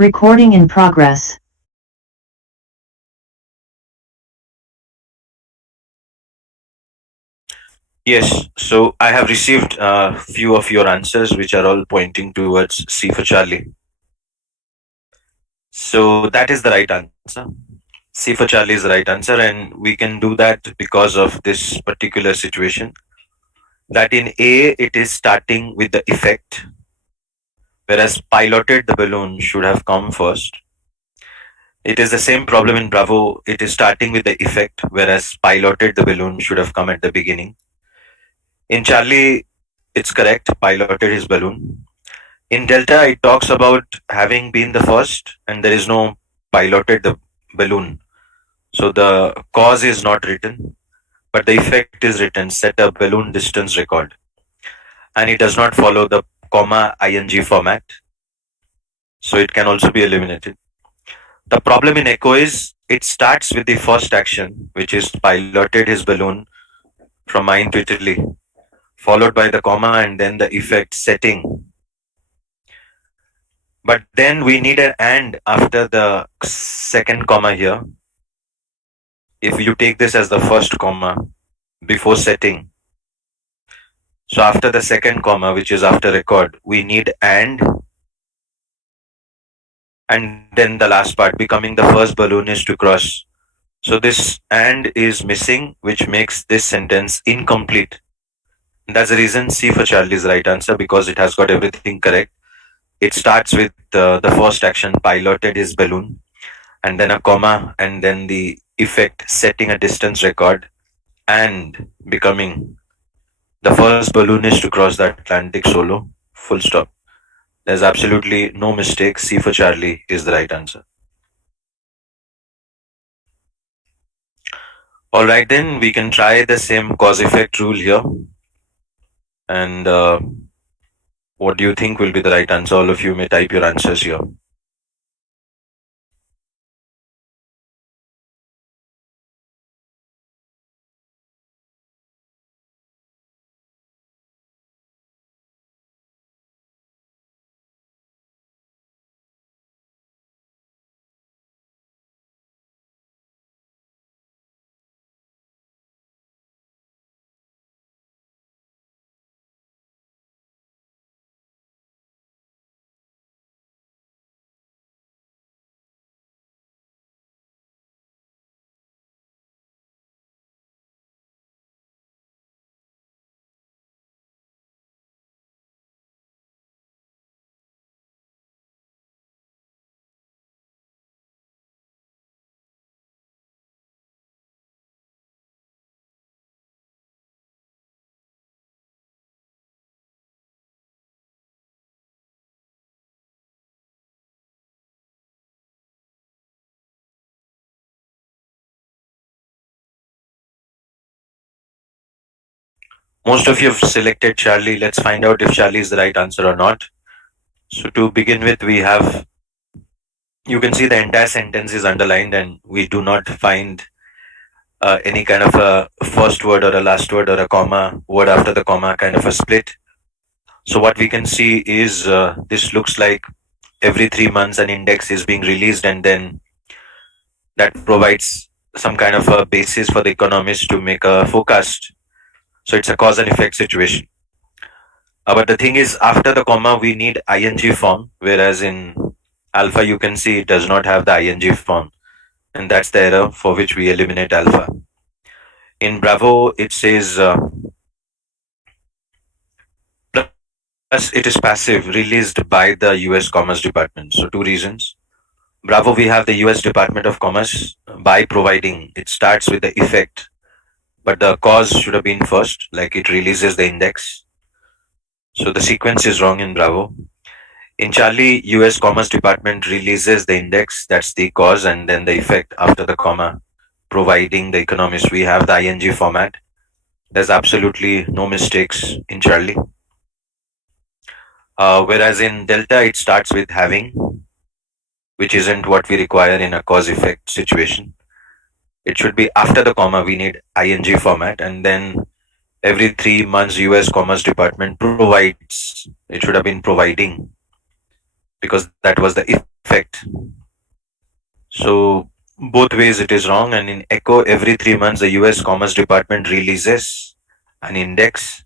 Recording in progress. Yes, so I have received a few of your answers, which are all pointing towards C for Charlie. So that is the right answer. C for Charlie is the right answer, and we can do that because of this particular situation. That in A, it is starting with the effect, whereas piloted the balloon should have come first. It is the same problem in Bravo. It is starting with the effect, whereas piloted the balloon should have come at the beginning. In Charlie, it's correct, piloted his balloon. In Delta, it talks about having been the first, and there is no piloted the balloon. So the cause is not written, but the effect is written, set a balloon distance record. And it does not follow the comma ing format, so it can also be eliminated. The problem in Echo is it starts with the first action, which is piloted his balloon from mine to Italy, followed by the comma and then the effect setting. But then we need an and after the second comma here. If you take this as the first comma before setting, so after the second comma, which is after record, we need and then the last part, becoming the first balloonist to cross. So this and is missing, which makes this sentence incomplete. That's the reason C for Charlie is the right answer, because it has got everything correct. It starts with the first action, piloted his balloon, and then a comma, and then the effect, setting a distance record, and becoming the first balloonist to cross the Atlantic solo. Full stop. There's absolutely no mistake. C for Charlie is the right answer. Alright, then we can try the same cause effect rule here. And what do you think will be the right answer? All of you may type your answers here. Most of you have selected Charlie. Let's find out if Charlie is the right answer or not. So to begin with, we have, you can see the entire sentence is underlined and we do not find any kind of a first word or a last word or a comma, word after the comma kind of a split. So what we can see is this looks like every 3 months an index is being released, and then that provides some kind of a basis for the economists to make a forecast. So it's a cause and effect situation. But the thing is, after the comma, we need ing form, whereas in alpha, you can see it does not have the ing form. And that's the error for which we eliminate alpha. In Bravo, it says plus it is passive, released by the US Commerce Department. So, two reasons. Bravo, we have the US Department of Commerce by providing, it starts with the effect, but the cause should have been first, like it releases the index. So the sequence is wrong in Bravo. In Charlie, US Commerce Department releases the index, that's the cause, and then the effect after the comma, providing the economist. We have the ing format. There's absolutely no mistakes in Charlie. Whereas in Delta, it starts with having, which isn't what we require in a cause effect situation. It should be after the comma, we need ing format, and then every 3 months US Commerce Department provides. It should have been providing. because that was the effect. So both ways it is wrong. And in Echo, every 3 months, the US Commerce Department releases an index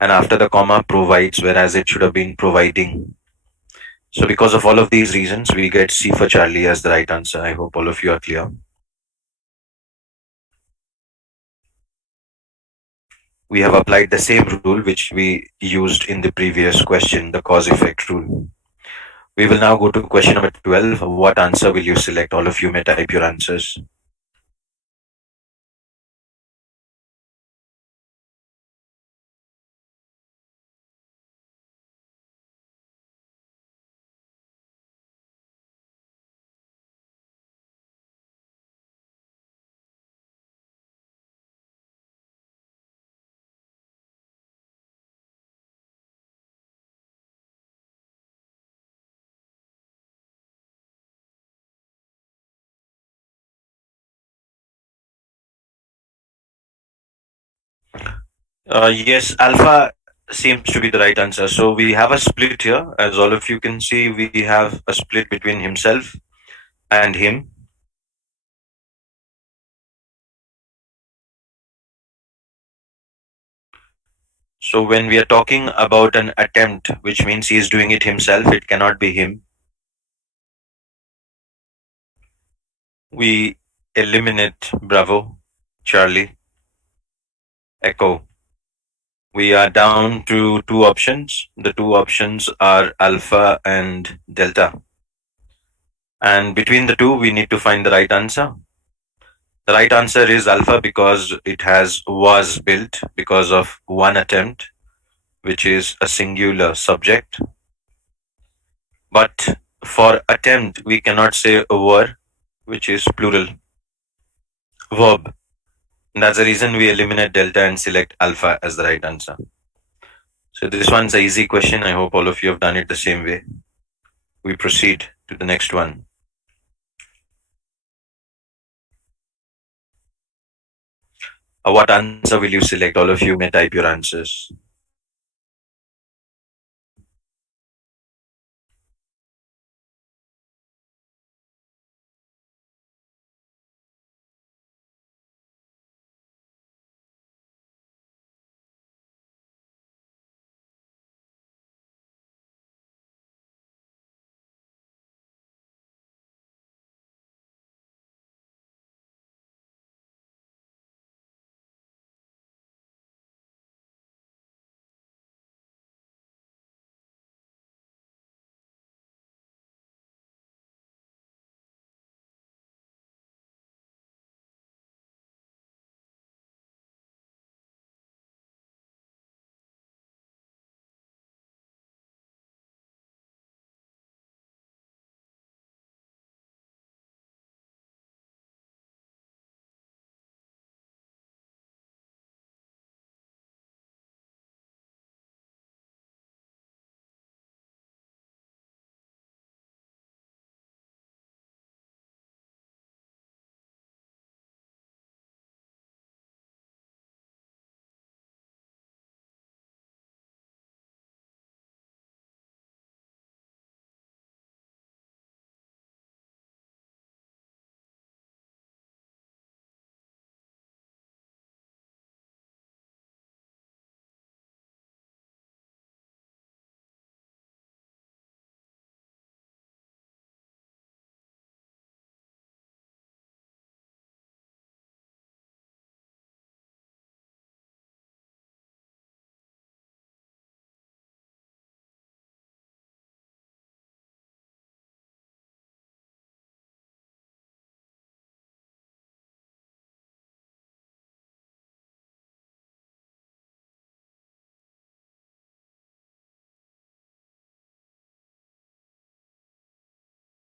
and after the comma provides, whereas it should have been providing. So because of all of these reasons, we get C for Charlie as the right answer. I hope all of you are clear. We have applied the same rule which we used in the previous question, the cause effect rule. We will now go to question number 12. What answer will you select? All of you may type your answers. Yes, alpha seems to be the right answer. So we have a split here. As all of you can see, we have a split between himself and him. So when we are talking about an attempt, which means he is doing it himself, it cannot be him. We eliminate Bravo, Charlie, Echo. We are down to two options. The two options are Alpha and Delta. And between the two, we need to find the right answer. The right answer is Alpha because it was built because of one attempt, which is a singular subject. But for attempt, we cannot say a word, which is plural verb. And that's the reason we eliminate delta and select alpha as the right answer. So this one's an easy question. I hope all of you have done it the same way. We proceed to the next one. What answer will you select? All of you may type your answers.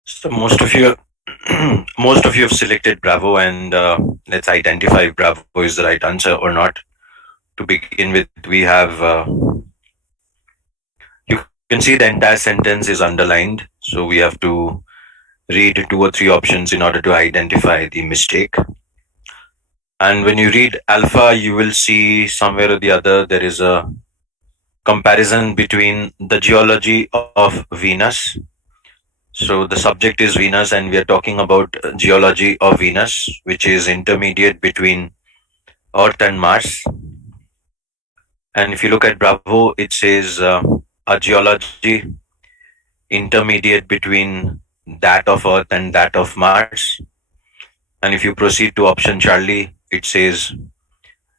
So most of you, most of you have selected Bravo, and let's identify if Bravo is the right answer or not. To begin with, we have you can see the entire sentence is underlined, so we have to read two or three options in order to identify the mistake. And when you read alpha, you will see somewhere or the other there is a comparison between the geology of Venus So the subject is Venus, and we are talking about geology of Venus, which is intermediate between Earth and Mars. And if you look at Bravo, it says a geology intermediate between that of Earth and that of Mars. And if you proceed to option Charlie, it says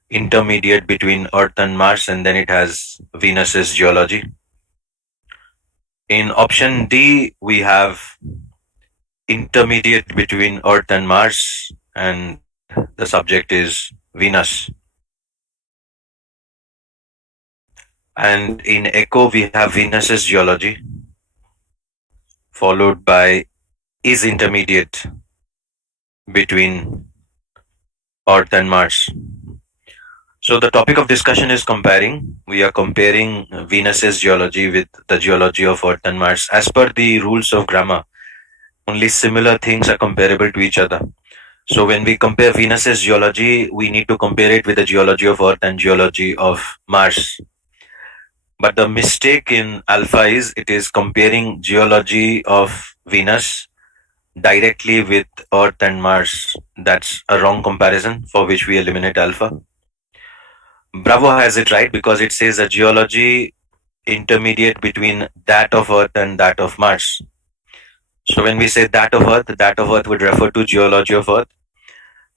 intermediate between Earth and Mars, and then it has Venus's geology. In option D, we have intermediate between Earth and Mars, and the subject is Venus. And in Echo, we have Venus's geology, followed by is intermediate between Earth and Mars. So the topic of discussion is comparing. We are comparing Venus's geology with the geology of Earth and Mars. As per the rules of grammar, only similar things are comparable to each other. So when we compare Venus's geology, we need to compare it with the geology of Earth and geology of Mars. But the mistake in alpha is it is comparing geology of Venus directly with Earth and Mars. That's a wrong comparison for which we eliminate alpha. Bravo has it right because it says a geology intermediate between that of Earth and that of Mars. So when we say that of Earth would refer to geology of Earth.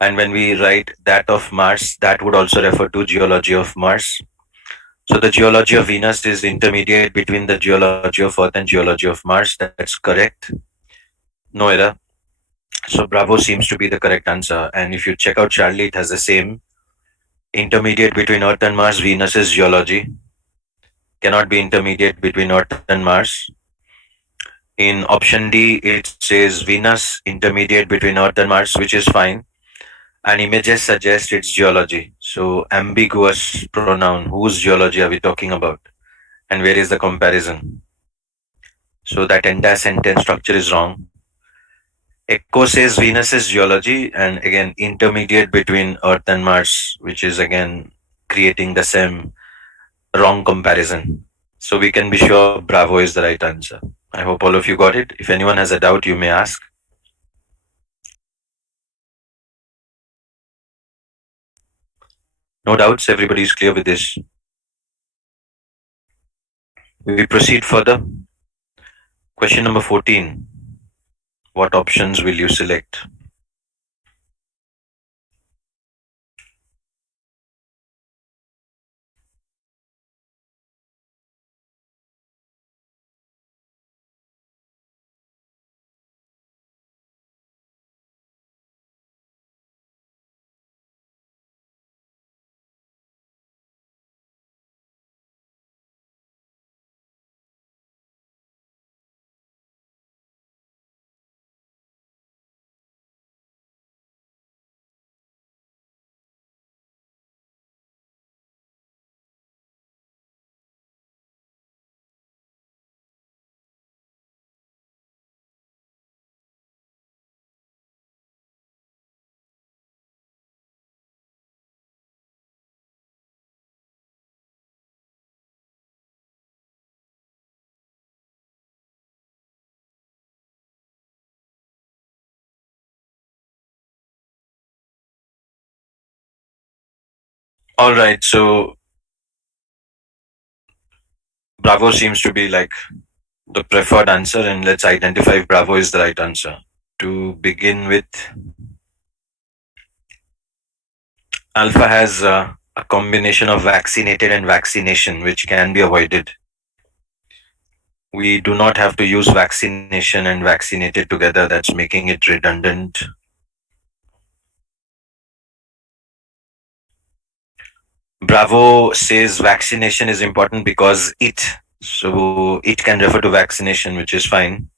And when we write that of Mars, that would also refer to geology of Mars. So the geology of Venus is intermediate between the geology of Earth and geology of Mars. That's correct. No error. So Bravo seems to be the correct answer. And if you check out Charlie, it has the same. Intermediate between Earth and Mars, Venus's geology. Cannot be intermediate between Earth and Mars. In option D, it says Venus intermediate between Earth and Mars, which is fine. And images suggest it's geology. So ambiguous pronoun. Whose geology are we talking about? And where is the comparison? So that entire sentence structure is wrong. Echo says Venus's geology, and again intermediate between Earth and Mars, which is again creating the same wrong comparison. So we can be sure Bravo is the right answer. I hope all of you got it. If anyone has a doubt, you may ask. No doubts, everybody is clear with this. We proceed further. Question number 14. What options will you select? All right, so Bravo seems to be like the preferred answer, and let's identify if Bravo is the right answer. To begin with, Alpha has a combination of vaccinated and vaccination, which can be avoided. We do not have to use vaccination and vaccinated together. That's making it redundant. Bravo says vaccination is important because so it can refer to vaccination, which is fine.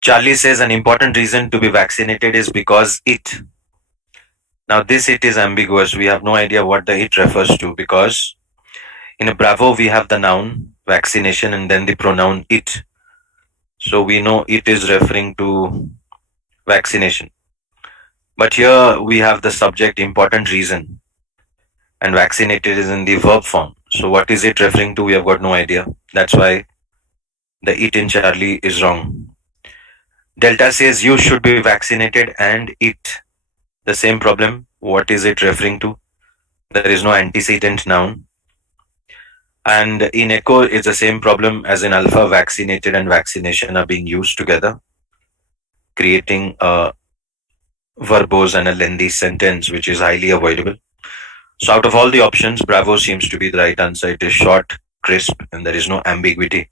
Charlie says an important reason to be vaccinated is because it. Now, this it is ambiguous. We have no idea what the it refers to because in a Bravo we have the noun vaccination and then the pronoun it. So we know it is referring to vaccination. But here we have the subject important reason and vaccinated is in the verb form. So what is it referring to? We have got no idea. That's why The eat in Charlie is wrong. Delta says you should be vaccinated and eat. The same problem. What is it referring to? There is no antecedent noun. And in echo, it's the same problem as in alpha. Vaccinated and vaccination are being used together, creating a verbose and a lengthy sentence, which is highly avoidable. So, out of all the options, Bravo seems to be the right answer. It is short, crisp, and there is no ambiguity.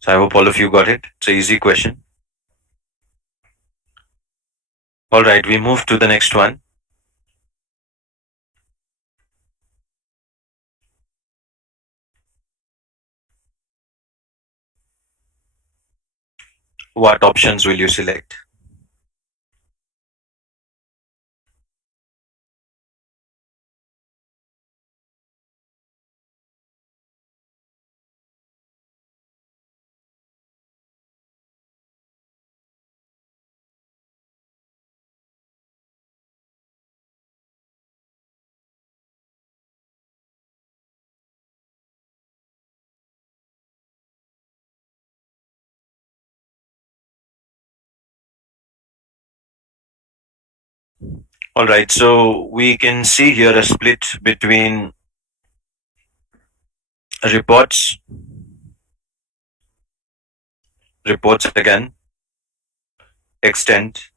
So, I hope all of you got it. It's an easy question. All right, we move to the next one. What options will you select? All right, so we can see here a split between reports, reports again, extent,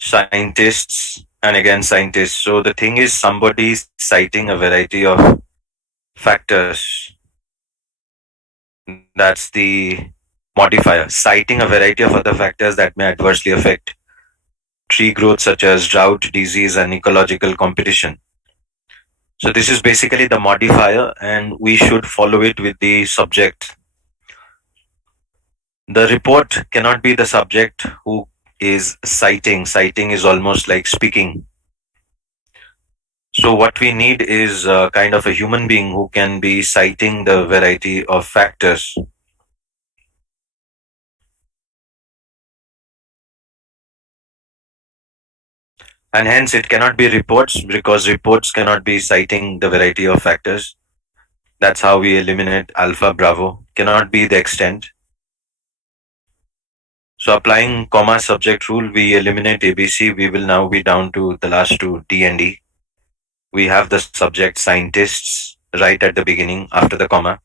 scientists, and again scientists. So the thing is, somebody is citing a variety of factors. That's the modifier, citing a variety of other factors that may adversely affect tree growth, such as drought, disease, and ecological competition. So this is basically the modifier, and we should follow it with the subject. The report cannot be the subject who is citing. Citing is almost like speaking. So what we need is kind of a human being who can be citing the variety of factors. And hence it cannot be reports, because reports cannot be citing the variety of factors. That's how we eliminate alpha bravo. Cannot be the extent. So applying comma subject rule, we eliminate ABC. We will now be down to the last two, D and E. We have the subject scientists right at the beginning after the comma,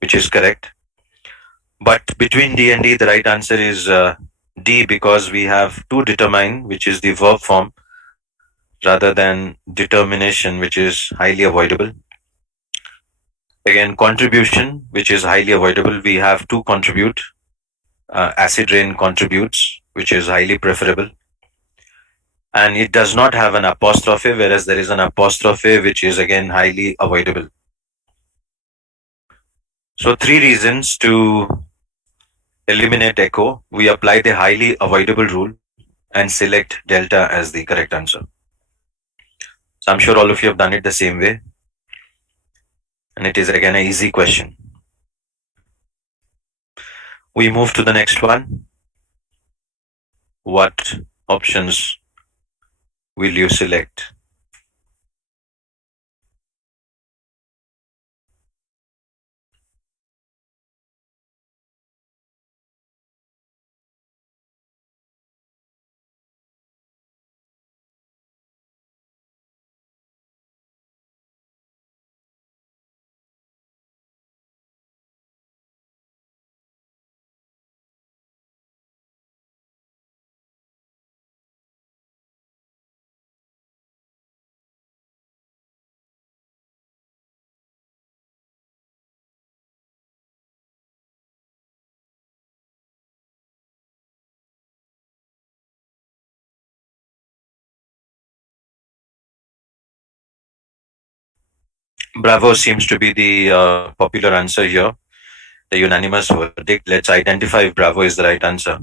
which is correct. But between D and D, the right answer is D, because we have to determine, which is the verb form, rather than determination, which is highly avoidable. Again, contribution, which is highly avoidable. We have to contribute. Acid rain contributes, which is highly preferable. And it does not have an apostrophe, whereas there is an apostrophe, which is again highly avoidable. So, three reasons to eliminate echo. We apply the highly avoidable rule and select delta as the correct answer. So, I'm sure all of you have done it the same way. And it is again an easy question. We move to the next one. What options will you select? Bravo seems to be the popular answer here, the unanimous verdict. Let's identify if Bravo is the right answer.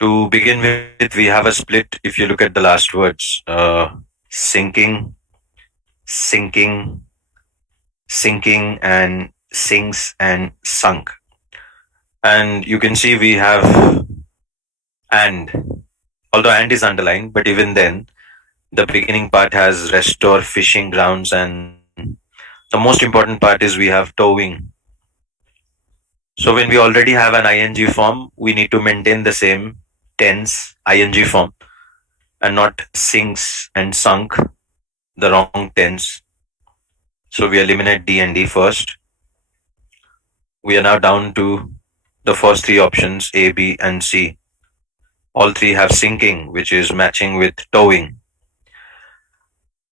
To begin with, we have a split. If you look at the last words, sinking, sinking, sinking, and sinks and sunk. And you can see we have and, although and is underlined, but even then, the beginning part has restore fishing grounds, and the most important part is we have towing. So when we already have an ing form, we need to maintain the same tense ing form and not sinks and sunk, the wrong tense. So we eliminate D and D first. We are now down to the first three options A, B, and C. All three have sinking, which is matching with towing.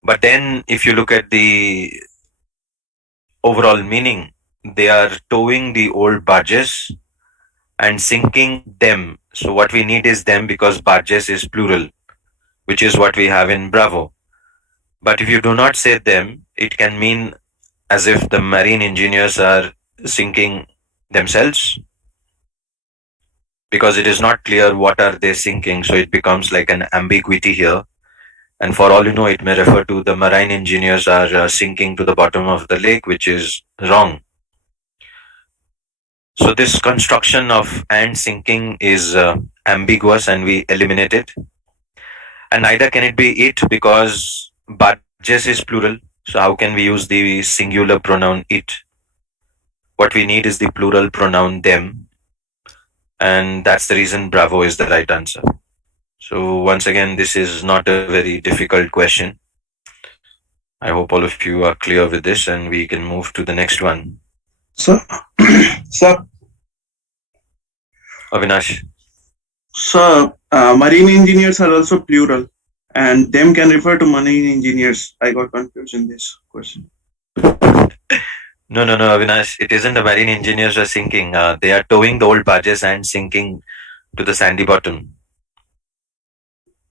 But then, if you look at the overall meaning, they are towing the old barges and sinking them. So, what we need is them because barges is plural, which is what we have in Bravo. But if you do not say them, it can mean as if the marine engineers are sinking themselves, because it is not clear what are they sinking, so it becomes like an ambiguity here. And for all you know, it may refer to the marine engineers are sinking to the bottom of the lake, which is wrong. So this construction of and sinking is ambiguous, and we eliminate it. And neither can it be it, because barges is plural. So how can we use the singular pronoun it? What we need is the plural pronoun them, and that's the reason Bravo is the right answer. So once again, this is not a very difficult question. I hope all of you are clear with this, and we can move to the next one. So, sir, Avinash. marine engineers are also plural, and them can refer to marine engineers. I got confused in this question. No, Avinash. It isn't the marine engineers are sinking. They are towing the old barges and sinking to the sandy bottom.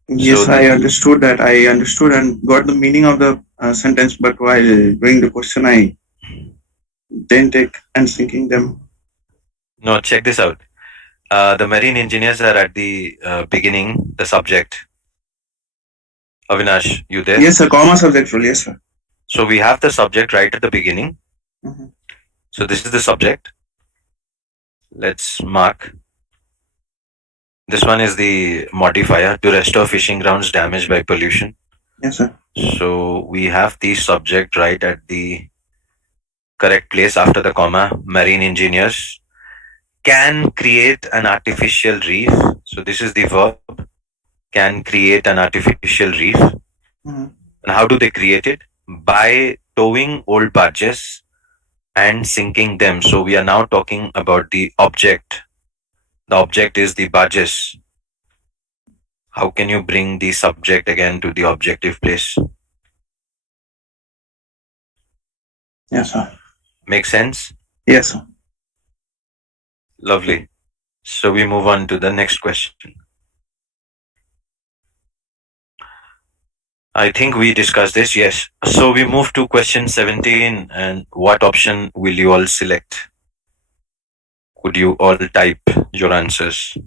Yes, So I understood that. I understood and got the meaning of the sentence, but while doing the question, I didn't take and thinking them. no, check this out. The marine engineers are at the beginning, the subject. Avinash, you there? Yes, sir. Comma subject rule. Yes, sir. So we have the subject right at the beginning. Mhm. So this is the subject. Let's mark. This one is the modifier to restore fishing grounds damaged by pollution. Yes, sir. So we have the subject right at the correct place after the comma. Marine engineers can create an artificial reef. So this is the verb. Can create an artificial reef. Mhm. And how do they create it? By towing old barges and sinking them. So we are now talking about the object. The object is the barges. How can you bring the subject again to the objective place? Yes, sir. Make sense? Yes, sir. Lovely. So we move on to the next question. I think we discussed this, yes. So we move to question 17, and what option will you all select? Could you all type your answers?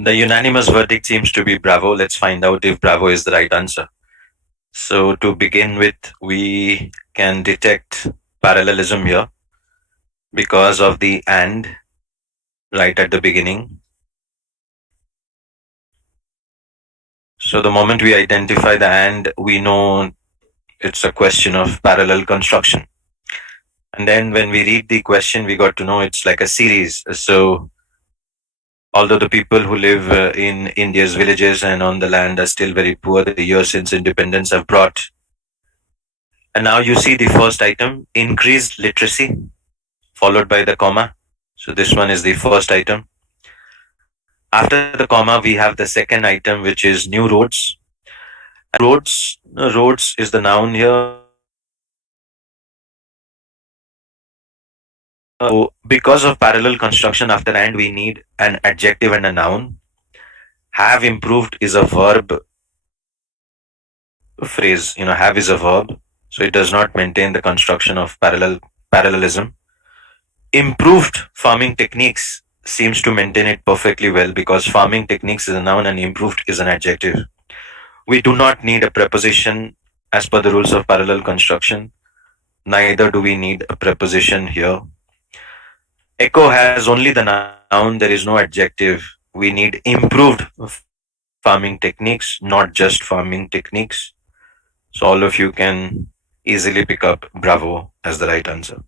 The unanimous verdict seems to be Bravo. Let's find out if Bravo is the right answer. So to begin with, we can detect parallelism here because of the and right at the beginning. So the moment we identify the and, we know it's a question of parallel construction. And then when we read the question, we got to know it's like a series. So although the people who live in India's villages and on the land are still very poor, the years since independence have brought. And now you see the first item, increased literacy, followed by the comma. So this one is the first item. After the comma, we have the second item, which is new roads. And roads is the noun here. So because of parallel construction after and, we need an adjective and a noun. Have improved is a verb phrase. Have is a verb, so it does not maintain the construction of parallelism. Improved farming techniques seems to maintain it perfectly well because farming techniques is a noun and improved is an adjective. We do not need a preposition as per the rules of parallel construction. Neither do we need a preposition here. Echo has only the noun, there is no adjective. We need improved farming techniques, not just farming techniques. So all of you can easily pick up bravo as the right answer.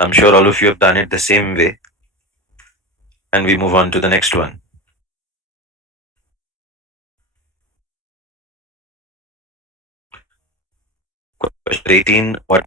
I'm sure all of you have done it the same way. And we move on to the next one. Question 18. What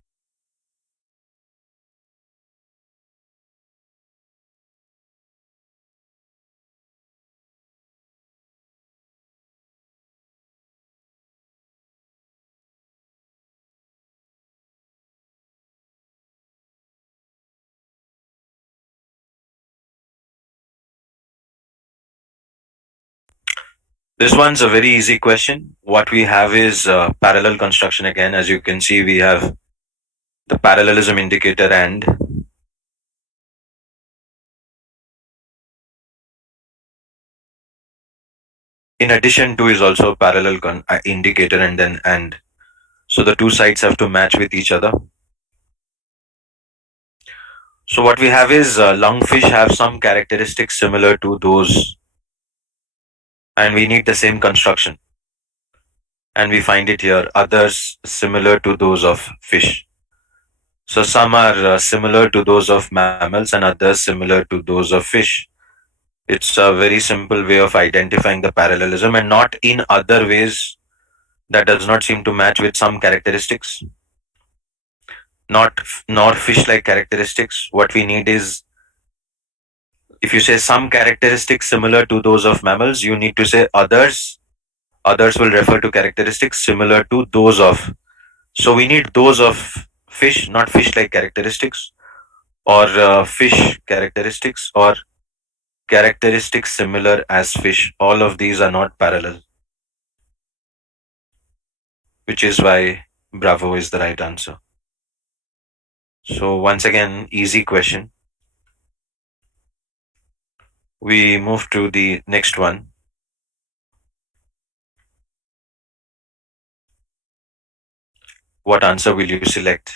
This one's a very easy question. What we have is parallel construction again. As you can see, we have the parallelism indicator and in addition to is also a parallel indicator and then and. So the two sides have to match with each other. So what we have is lungfish have some characteristics similar to those, and we need the same construction. And we find it here, others similar to those of fish. So some are similar to those of mammals and others similar to those of fish. It's a very simple way of identifying the parallelism and not in other ways that does not seem to match with some characteristics. Not nor fish-like characteristics. What we need is if you say some characteristics similar to those of mammals, you need to say others. Others will refer to characteristics similar to those of. So we need those of fish, not fish-like characteristics, or fish characteristics, or characteristics similar as fish. All of these are not parallel, which is why bravo is the right answer. So once again, easy question. We move to the next one. What answer will you select?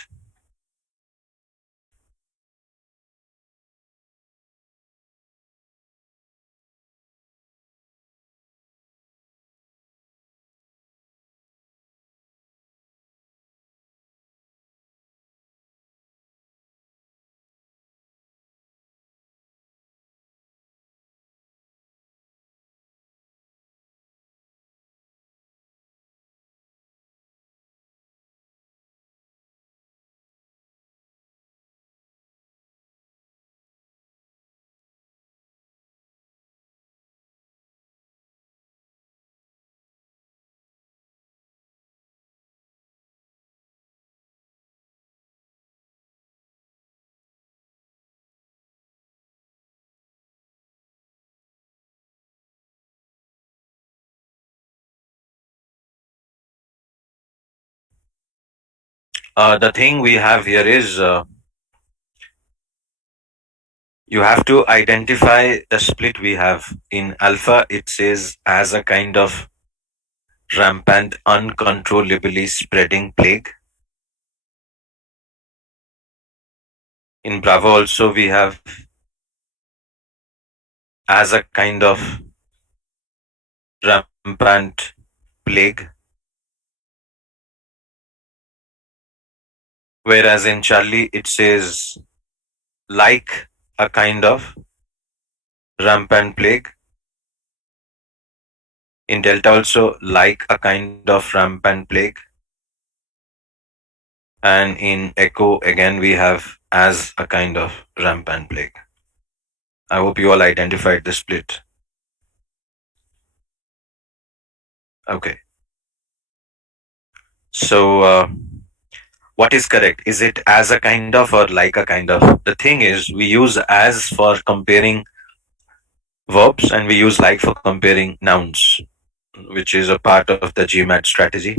The thing we have here is you have to identify the split we have. In alpha, it says as a kind of rampant, uncontrollably spreading plague. In Bravo, also, we have as a kind of rampant plague. Whereas in Charlie, it says like a kind of rampant plague. In Delta, also like a kind of rampant plague. And in Echo, again, we have as a kind of rampant plague. I hope you all identified the split. Okay. So, what is correct? Is it as a kind of or like a kind of? The thing is, we use as for comparing verbs and we use like for comparing nouns, which is a part of the GMAT strategy.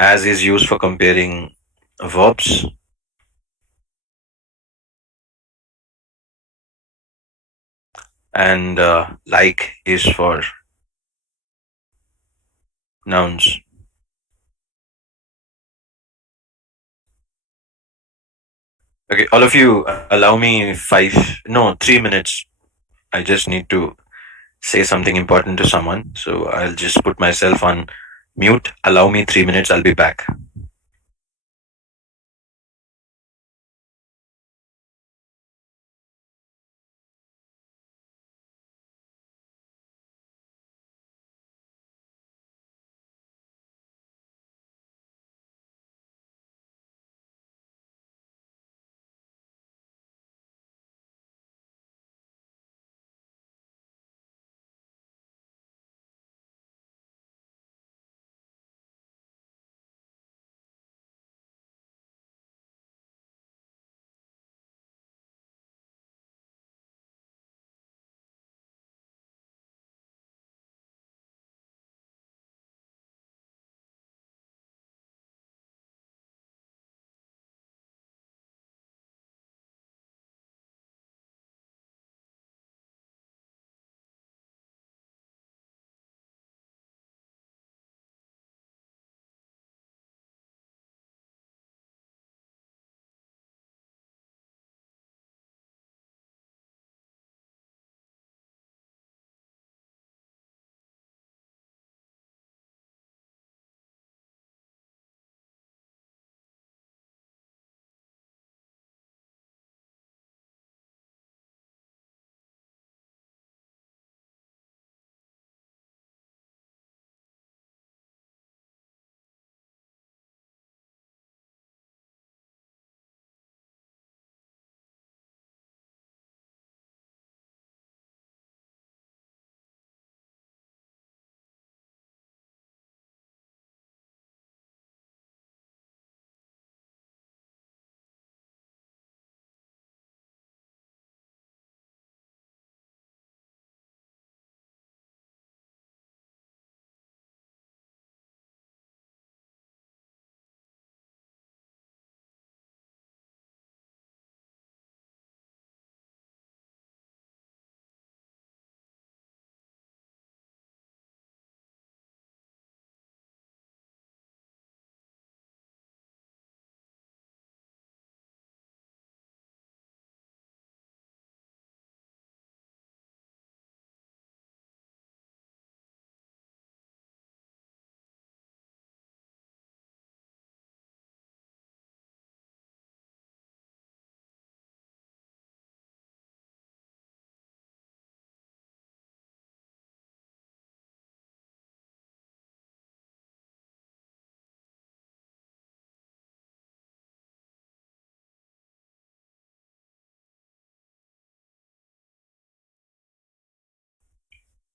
As is used for comparing verbs and like is for nouns. Okay, all of you, allow me 3 minutes. I just need to say something important to someone. So I'll just put myself on mute. Allow me 3 minutes. I'll be back.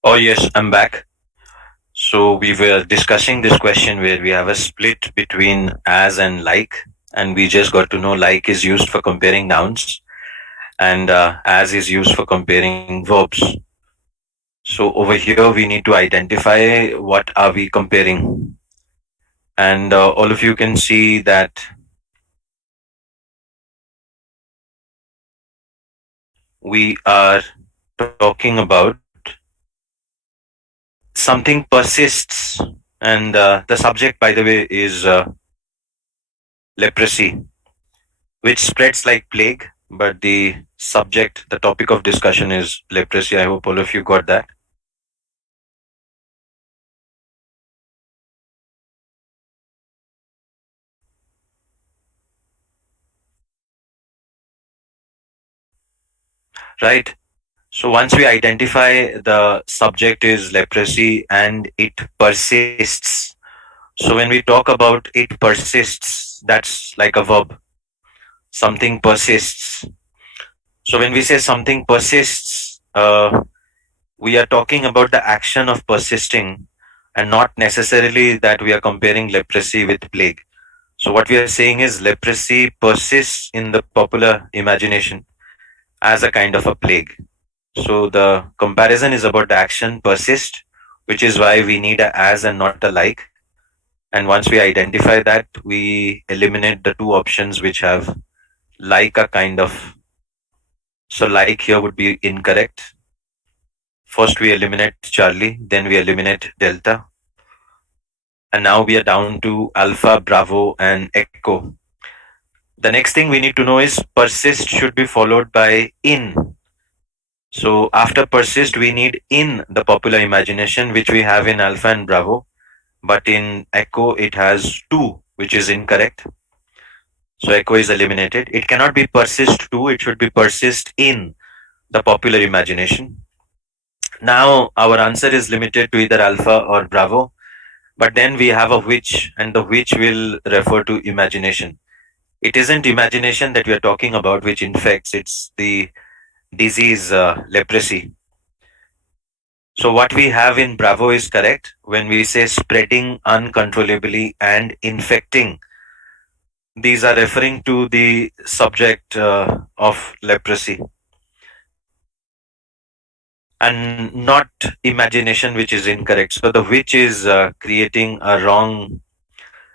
Oh, yes, I'm back. So we were discussing this question where we have a split between as and like, and we just got to know like is used for comparing nouns and as is used for comparing verbs. So over here we need to identify what are we comparing, and all of you can see that we are talking about something persists, and the subject, by the way, is leprosy, which spreads like plague. But the subject, the topic of discussion is leprosy. I hope all of you got that. Right. So once we identify the subject is leprosy and it persists. So when we talk about it persists, that's like a verb. Something persists. So when we say something persists, we are talking about the action of persisting and not necessarily that we are comparing leprosy with plague. So what we are saying is leprosy persists in the popular imagination as a kind of a plague. So the comparison is about the action persist, which is why we need a as and not a like. And once we identify that, we eliminate the two options which have like a kind of. So like here would be incorrect. First we eliminate Charlie, then we eliminate Delta. And now we are down to Alpha, Bravo, and Echo. The next thing we need to know is persist should be followed by in. So after persist, we need in the popular imagination, which we have in Alpha and Bravo. But in Echo, it has two, which is incorrect. So Echo is eliminated. It cannot be persist to, it should be persist in the popular imagination. Now our answer is limited to either Alpha or Bravo. But then we have a which, and the which will refer to imagination. It isn't imagination that we are talking about, which infects, it's the disease leprosy. So what we have in Bravo is correct. When we say spreading uncontrollably and infecting, these are referring to the subject of leprosy and not imagination, which is incorrect. So the which is creating a wrong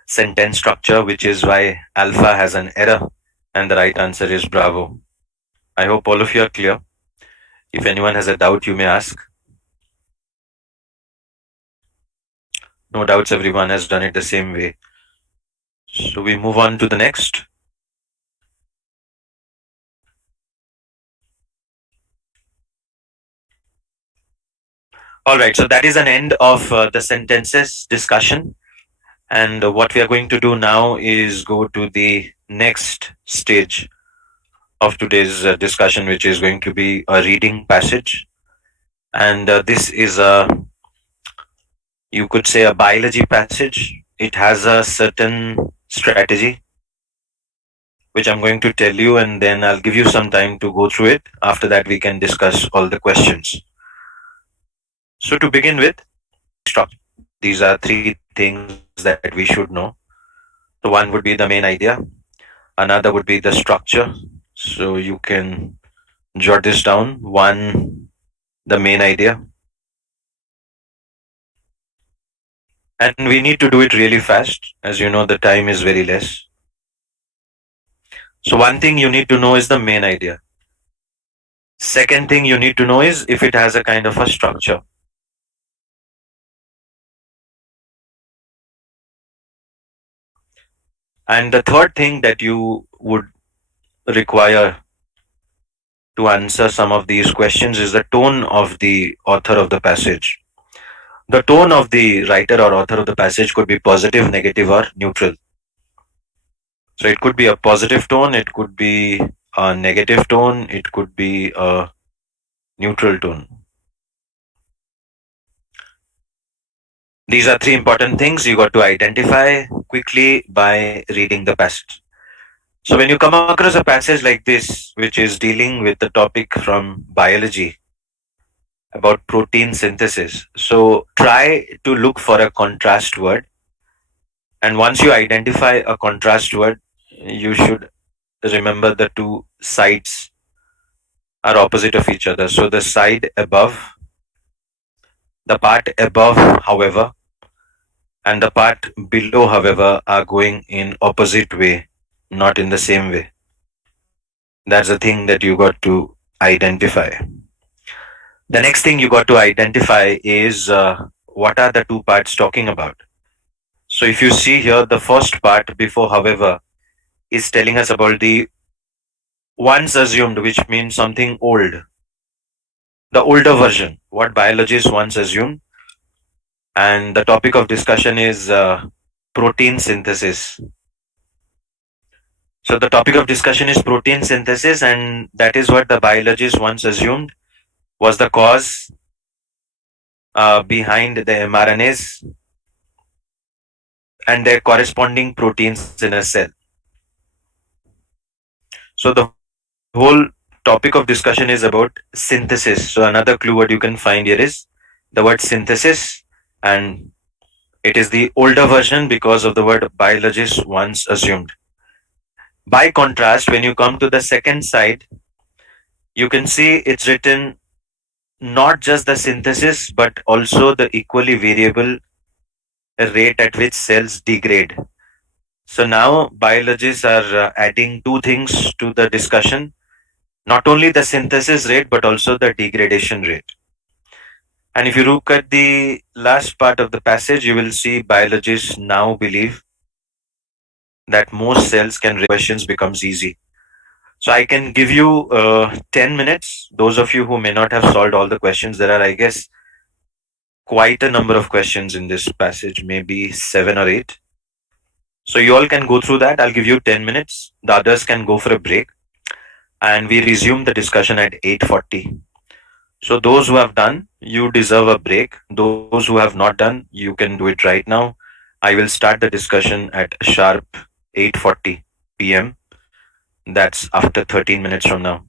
sentence structure, which is why Alpha has an error and the right answer is Bravo. I hope all of you are clear. If anyone has a doubt, you may ask. No doubts, everyone has done it the same way. So we move on to the next. All right, so that is an end of the sentences discussion. And what we are going to do now is go to the next stage of today's discussion, which is going to be a reading passage. And this is a, you could say, a biology passage. It has a certain strategy, which I'm going to tell you, and then I'll give you some time to go through it. After that, we can discuss all the questions. So to begin with, structure. These are three things that we should know. So one would be the main idea. Another would be the structure. So you can jot this down. One, the main idea. And we need to do it really fast. As you know, the time is very less. So one thing you need to know is the main idea. Second thing you need to know is if it has a kind of a structure. And the third thing that you would require to answer some of these questions is the tone of the author of the passage. The tone of the writer or author of the passage could be positive, negative, or neutral. So it could be a positive tone, it could be a negative tone, it could be a neutral tone. These are three important things you got to identify quickly by reading the passage. So when you come across a passage like this, which is dealing with the topic from biology about protein synthesis, so try to look for a contrast word. And once you identify a contrast word, you should remember the two sides are opposite of each other. So the side above, the part above, however, and the part below, however, are going in opposite way, not in the same way. That's the thing that you got to identify. The next thing you got to identify is what are the two parts talking about. So if you see here, the first part before, however, is telling us about the once assumed, which means something old. The older version, what biologists once assumed. And the topic of discussion is protein synthesis. So the topic of discussion is protein synthesis, and that is what the biologists once assumed was the cause behind the mRNAs and their corresponding proteins in a cell. So the whole topic of discussion is about synthesis. So another clue what you can find here is the word synthesis, and it is the older version because of the word biologists once assumed. By contrast, when you come to the second side, you can see it's written not just the synthesis, but also the equally variable rate at which cells degrade. So now biologists are adding two things to the discussion, not only the synthesis rate, but also the degradation rate. And if you look at the last part of the passage, you will see biologists now believe that most cells can questions becomes easy. So I can give you 10 minutes. Those of you who may not have solved all the questions, there are, I guess, quite a number of questions in this passage, maybe 7 or 8. So you all can go through that. I'll give you 10 minutes. The others can go for a break and we resume the discussion at 8:40. So those who have done, you deserve a break. Those who have not done, you can do it right now. I will start the discussion at sharp 8:40 p.m. That's after 13 minutes from now.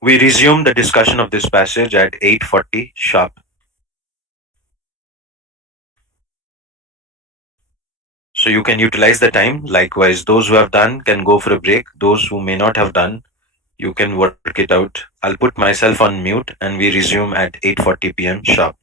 We resume the discussion of this passage at 8:40 sharp. So you can utilize the time. Likewise, those who have done can go for a break. Those who may not have done, you can work it out. I'll put myself on mute and we resume at 8:40 p.m. sharp.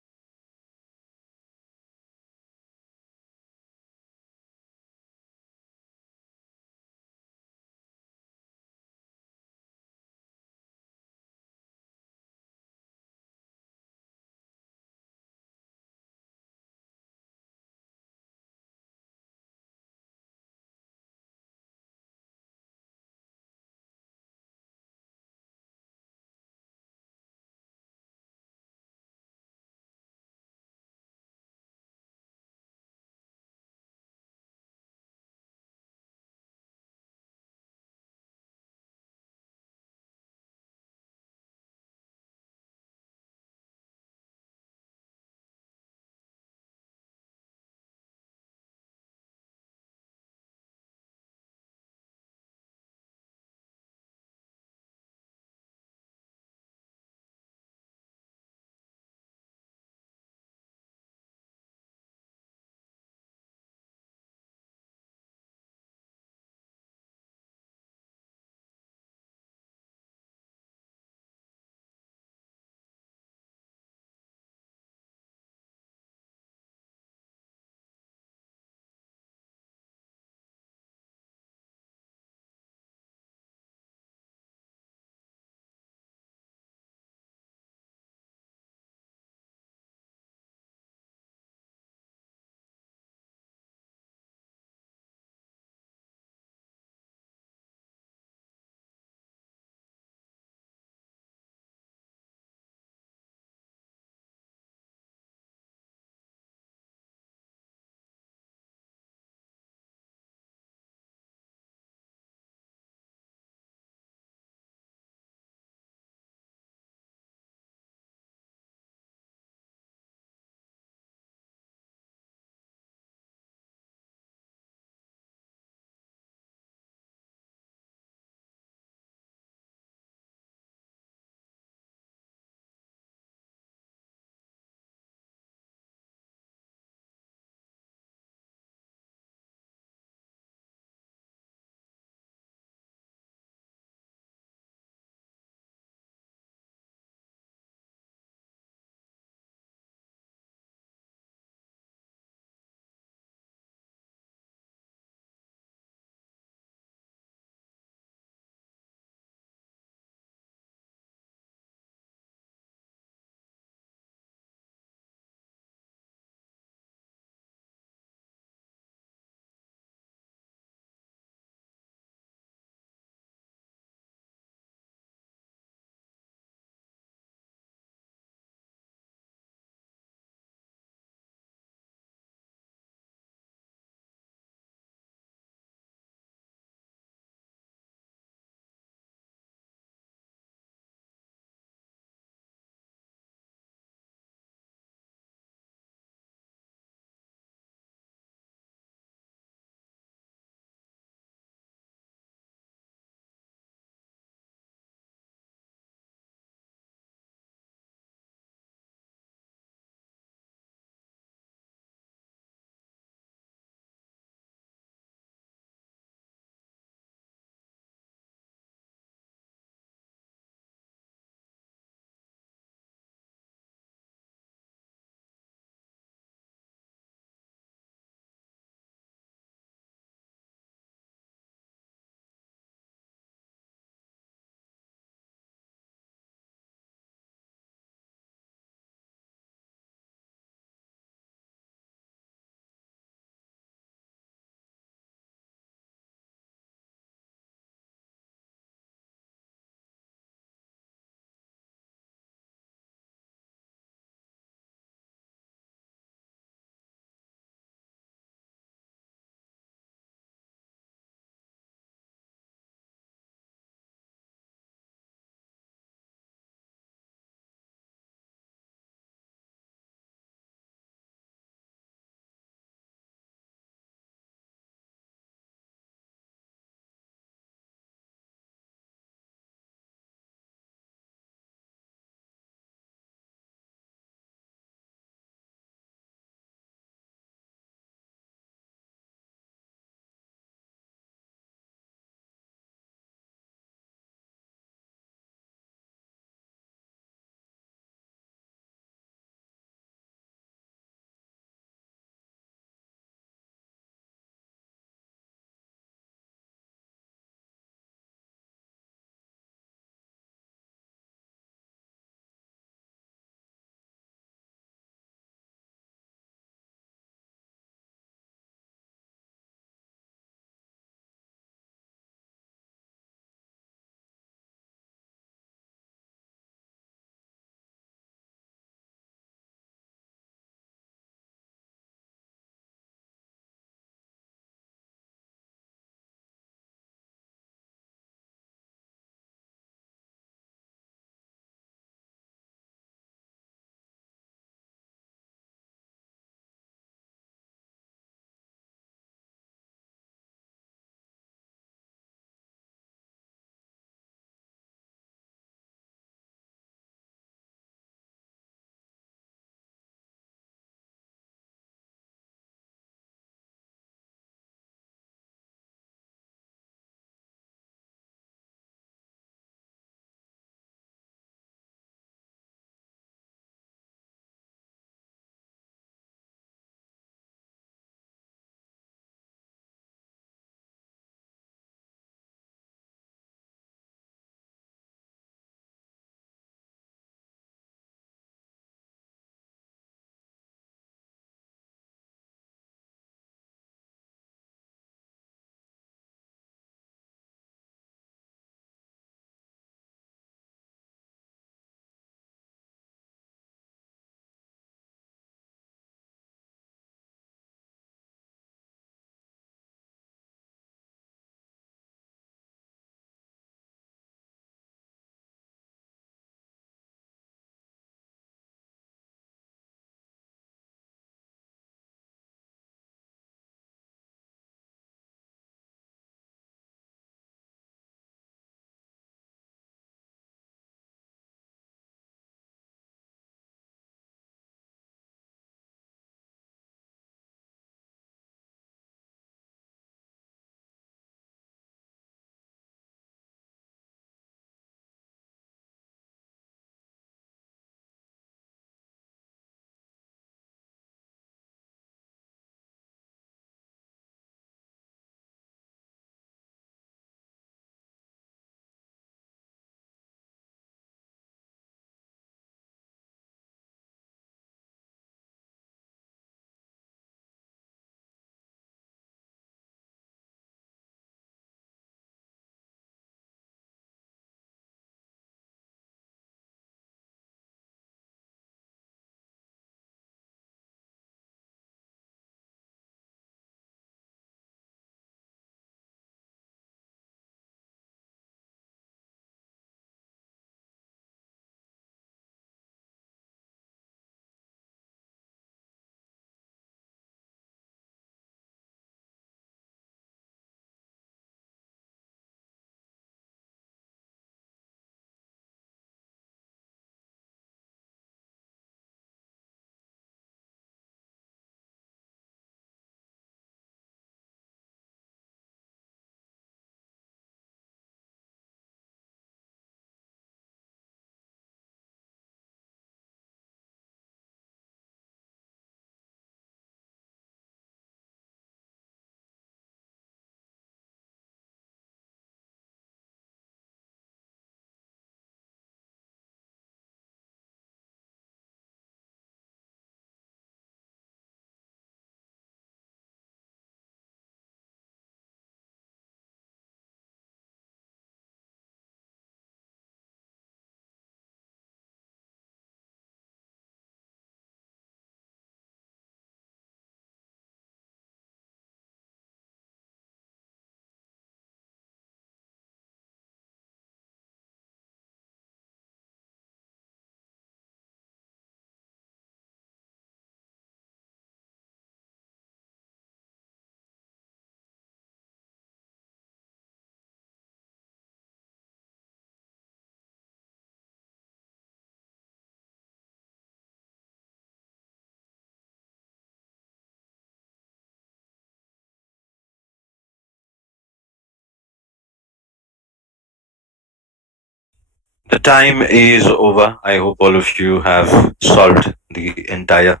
The time is over. I hope all of you have solved the entire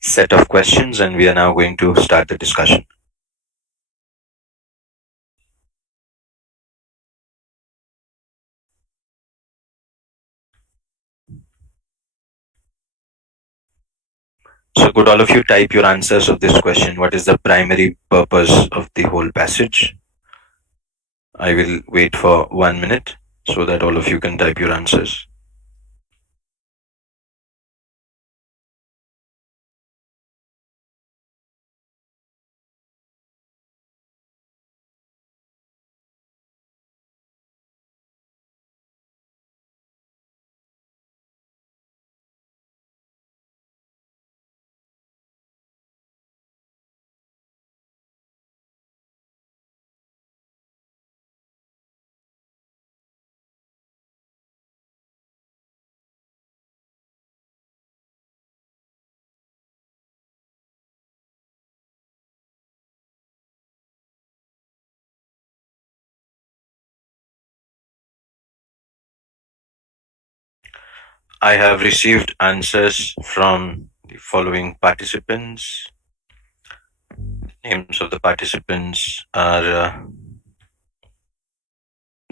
set of questions, and we are now going to start the discussion. So, could all of you type your answers of this question? What is the primary purpose of the whole passage? I will wait for 1 minute so that all of you can type your answers. I have received answers from the following participants. Names of the participants are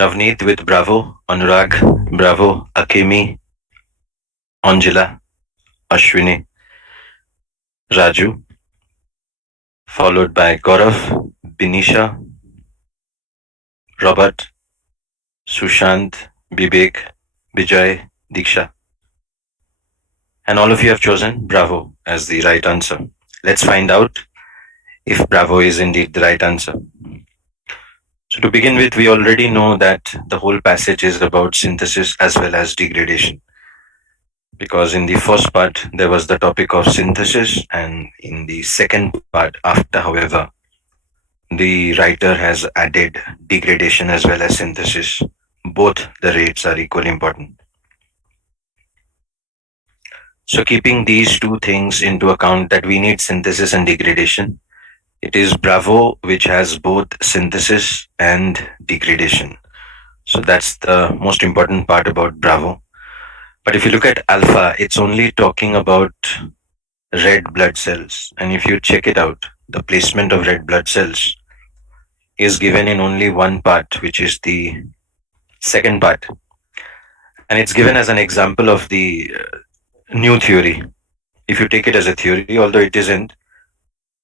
Navneet with Bravo, Anurag, Bravo, Akemi, Angela, Ashwini, Raju, followed by Gaurav, Binisha, Robert, Sushant, Vivek, Vijay, Diksha. And all of you have chosen Bravo as the right answer. Let's find out if Bravo is indeed the right answer. So, to begin with, we already know that the whole passage is about synthesis as well as degradation. Because in the first part, there was the topic of synthesis, and in the second part, after, however, the writer has added degradation as well as synthesis. Both the rates are equally important. So, keeping these two things into account, that we need synthesis and degradation, it is Bravo which has both synthesis and degradation. So, that's the most important part about Bravo. But if you look at Alpha, it's only talking about red blood cells. And if you check it out, the placement of red blood cells is given in only one part, which is the second part. And it's given as an example of the new theory. If you take it as a theory, although it isn't,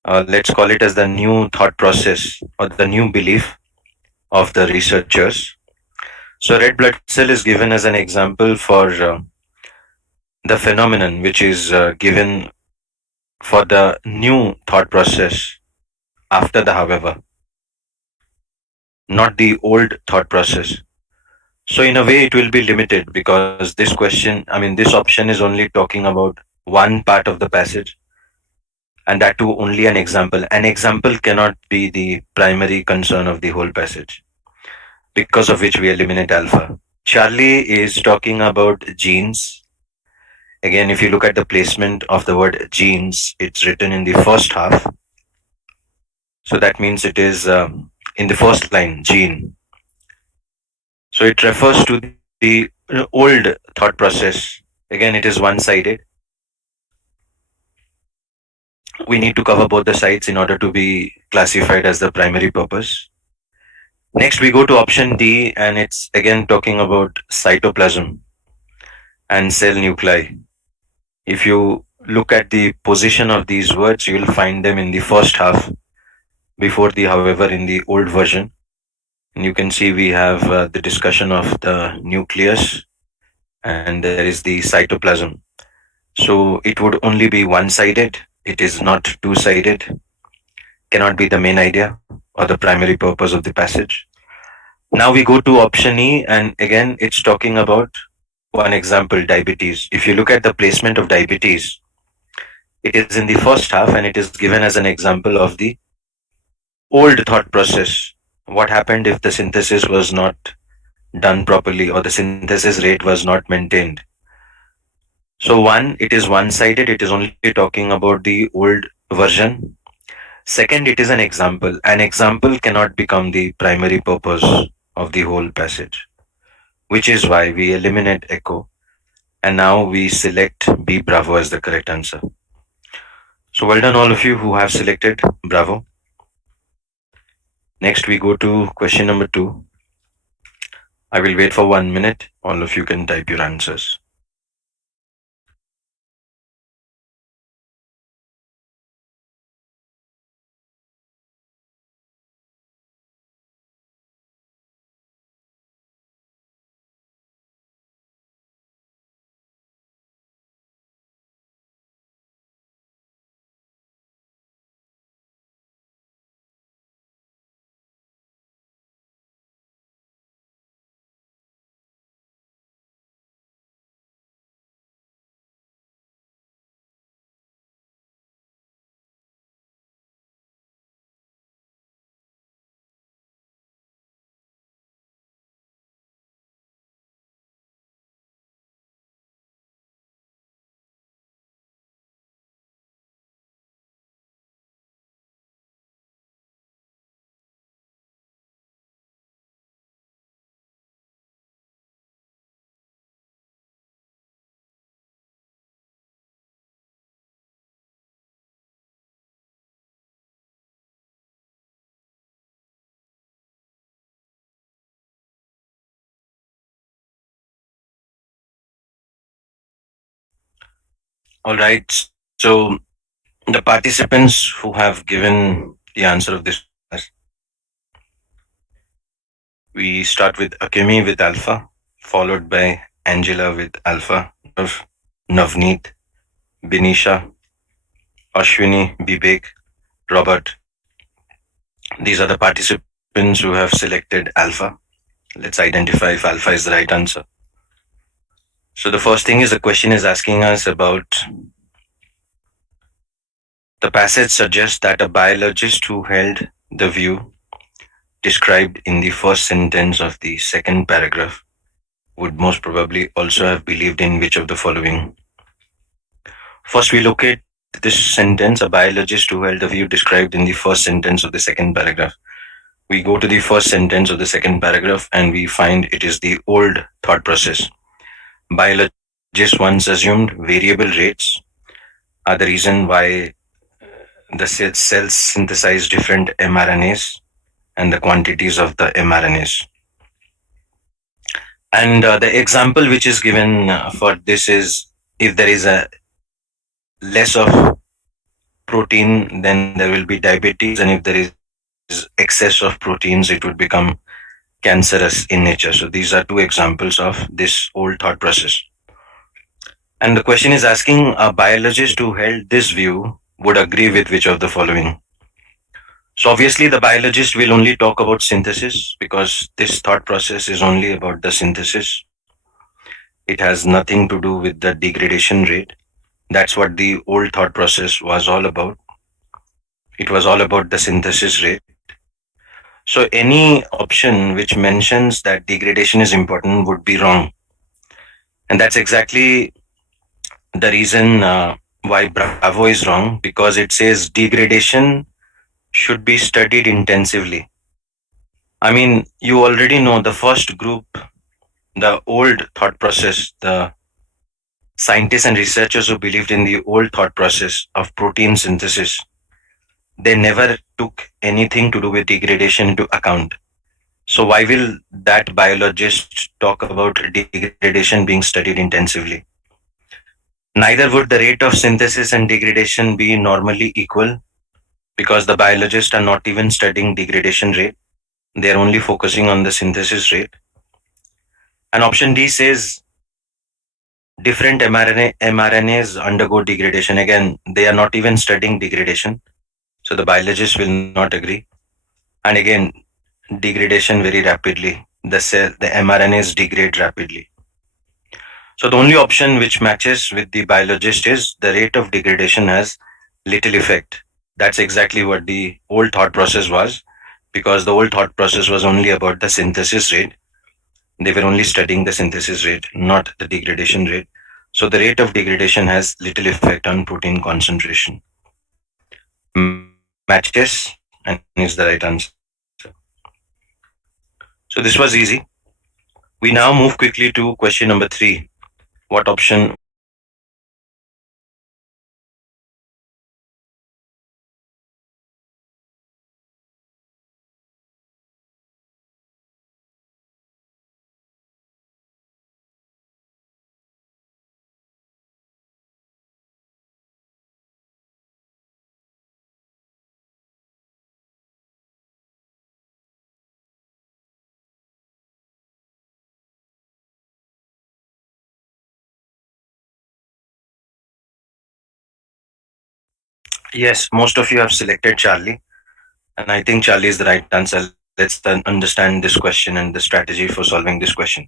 let's call it as the new thought process or the new belief of the researchers. So, red blood cell is given as an example for the phenomenon which is given for the new thought process after the however, not the old thought process. So, in a way, it will be limited because this question, I mean, this option is only talking about one part of the passage, and that too only an example. An example cannot be the primary concern of the whole passage, because of which we eliminate alpha. Charlie is talking about genes. Again, if you look at the placement of the word genes, it's written in the first half. So that means it is in the first line, gene. So it refers to the old thought process. Again, it is one sided. We need to cover both the sides in order to be classified as the primary purpose. Next, we go to option D, and it's again talking about cytoplasm and cell nuclei. If you look at the position of these words, you will find them in the first half, before the however in the old version. And you can see we have the discussion of the nucleus, and there is the cytoplasm. So it would only be one sided, it is not two sided, cannot be the main idea or the primary purpose of the passage. Now we go to option E, and again it's talking about one example, diabetes. If you look at the placement of diabetes, it is in the first half and it is given as an example of the old thought process. What happened if the synthesis was not done properly or the synthesis rate was not maintained? So, one, it is one sided, it is only talking about the old version. Second, it is an example. An example cannot become the primary purpose of the whole passage. which is why we eliminate echo and now we select B Bravo as the correct answer. So well done all of you who have selected Bravo. Next we go to question number 2. I will wait for 1 minute. All of you can type your answers. All right. So the participants who have given the answer of this, we start with Akemi with Alpha, followed by Angela with Alpha, Navneet, Binisha, Ashwini, Bibek, Robert. These are the participants who have selected Alpha. Let's identify if Alpha is the right answer. So the first thing is the question is asking us about the passage suggests that a biologist who held the view described in the first sentence of the second paragraph would most probably also have believed in which of the following. First, we locate this sentence, a biologist who held the view described in the first sentence of the second paragraph. We go to the first sentence of the second paragraph and we find it is the old thought process. Biologists once assumed variable rates are the reason why the cells synthesize different mRNAs and the quantities of the mRNAs. And the example which is given for this is if there is a less of protein, then there will be diabetes, and if there is excess of proteins, it would become cancerous in nature. So these are two examples of this old thought process. And the question is asking a biologist who held this view would agree with which of the following. So obviously the biologist will only talk about synthesis because this thought process is only about the synthesis. It has nothing to do with the degradation rate. That's what the old thought process was all about. It was all about the synthesis rate. So any option which mentions that degradation is important would be wrong. And that's exactly the reason why Bravo is wrong, because it says degradation should be studied intensively. I mean, you already know the first group, the old thought process, the scientists and researchers who believed in the old thought process of protein synthesis, they never took anything to do with degradation into account. So why will that biologist talk about degradation being studied intensively? Neither would the rate of synthesis and degradation be normally equal because the biologists are not even studying degradation rate. They are only focusing on the synthesis rate. And option D says different mRNAs undergo degradation. Again, they are not even studying degradation. So the biologists will not agree. And again, degradation very rapidly. The mRNAs degrade rapidly. So the only option which matches with the biologist is the rate of degradation has little effect. That's exactly what the old thought process was, because the old thought process was only about the synthesis rate. They were only studying the synthesis rate, not the degradation rate. So the rate of degradation has little effect on protein concentration. Matches and is the right answer. So this was easy. We now move quickly to question number 3. What option? Yes, most of you have selected Charlie, and I think Charlie is the right answer. Let's then understand this question and the strategy for solving this question.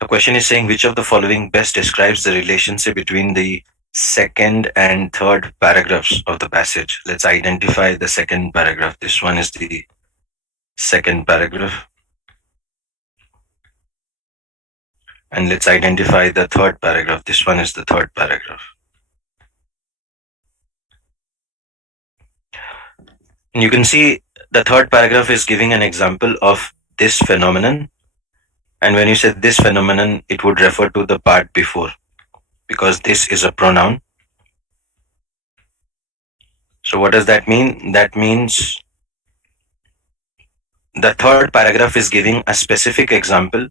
The question is saying which of the following best describes the relationship between the second and third paragraphs of the passage. Let's identify the second paragraph. This one is the second paragraph. And let's identify the third paragraph. This one is the third paragraph. And you can see the third paragraph is giving an example of this phenomenon. And when you say this phenomenon, it would refer to the part before because this is a pronoun. So what does that mean? That means the third paragraph is giving a specific example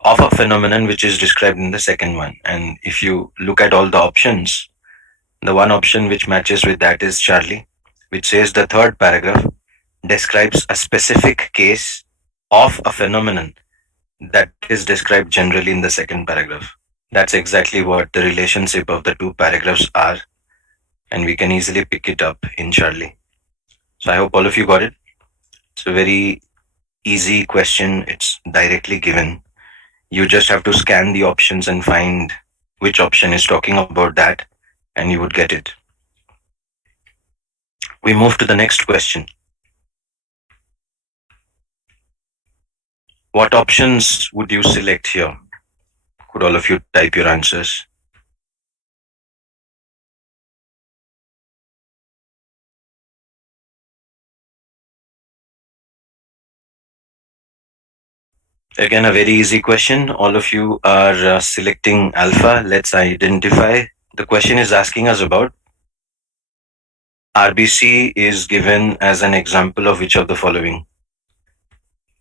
of a phenomenon which is described in the second one. And if you look at all the options, the one option which matches with that is Charlie, which says the third paragraph describes a specific case of a phenomenon that is described generally in the second paragraph. That's exactly what the relationship of the two paragraphs are, and we can easily pick it up in Charlie. So I hope all of you got it. It's a very easy question, it's directly given. You just have to scan the options and find which option is talking about that, and you would get it. We move to the next question. What options would you select here? Could all of you type your answers? Again, a very easy question. All of you are selecting alpha. Let's identify. The question is asking us about RBC is given as an example of which of the following?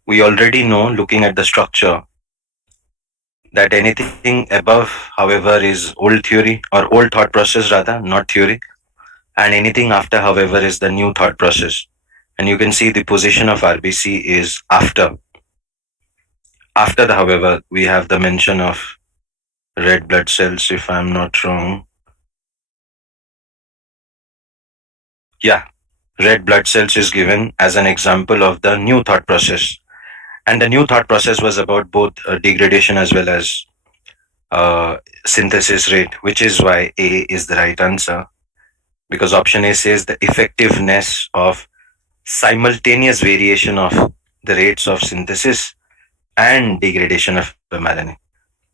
We already know, looking at the structure, that anything above, however, is old theory or old thought process rather, not theory. And anything after, however, is the new thought process. And you can see the position of RBC is after. After the, however, we have the mention of red blood cells, if I'm not wrong. Yeah, red blood cells is given as an example of the new thought process. And the new thought process was about both degradation as well as synthesis rate, which is why A is the right answer. Because option A says the effectiveness of simultaneous variation of the rates of synthesis and degradation of mRNA.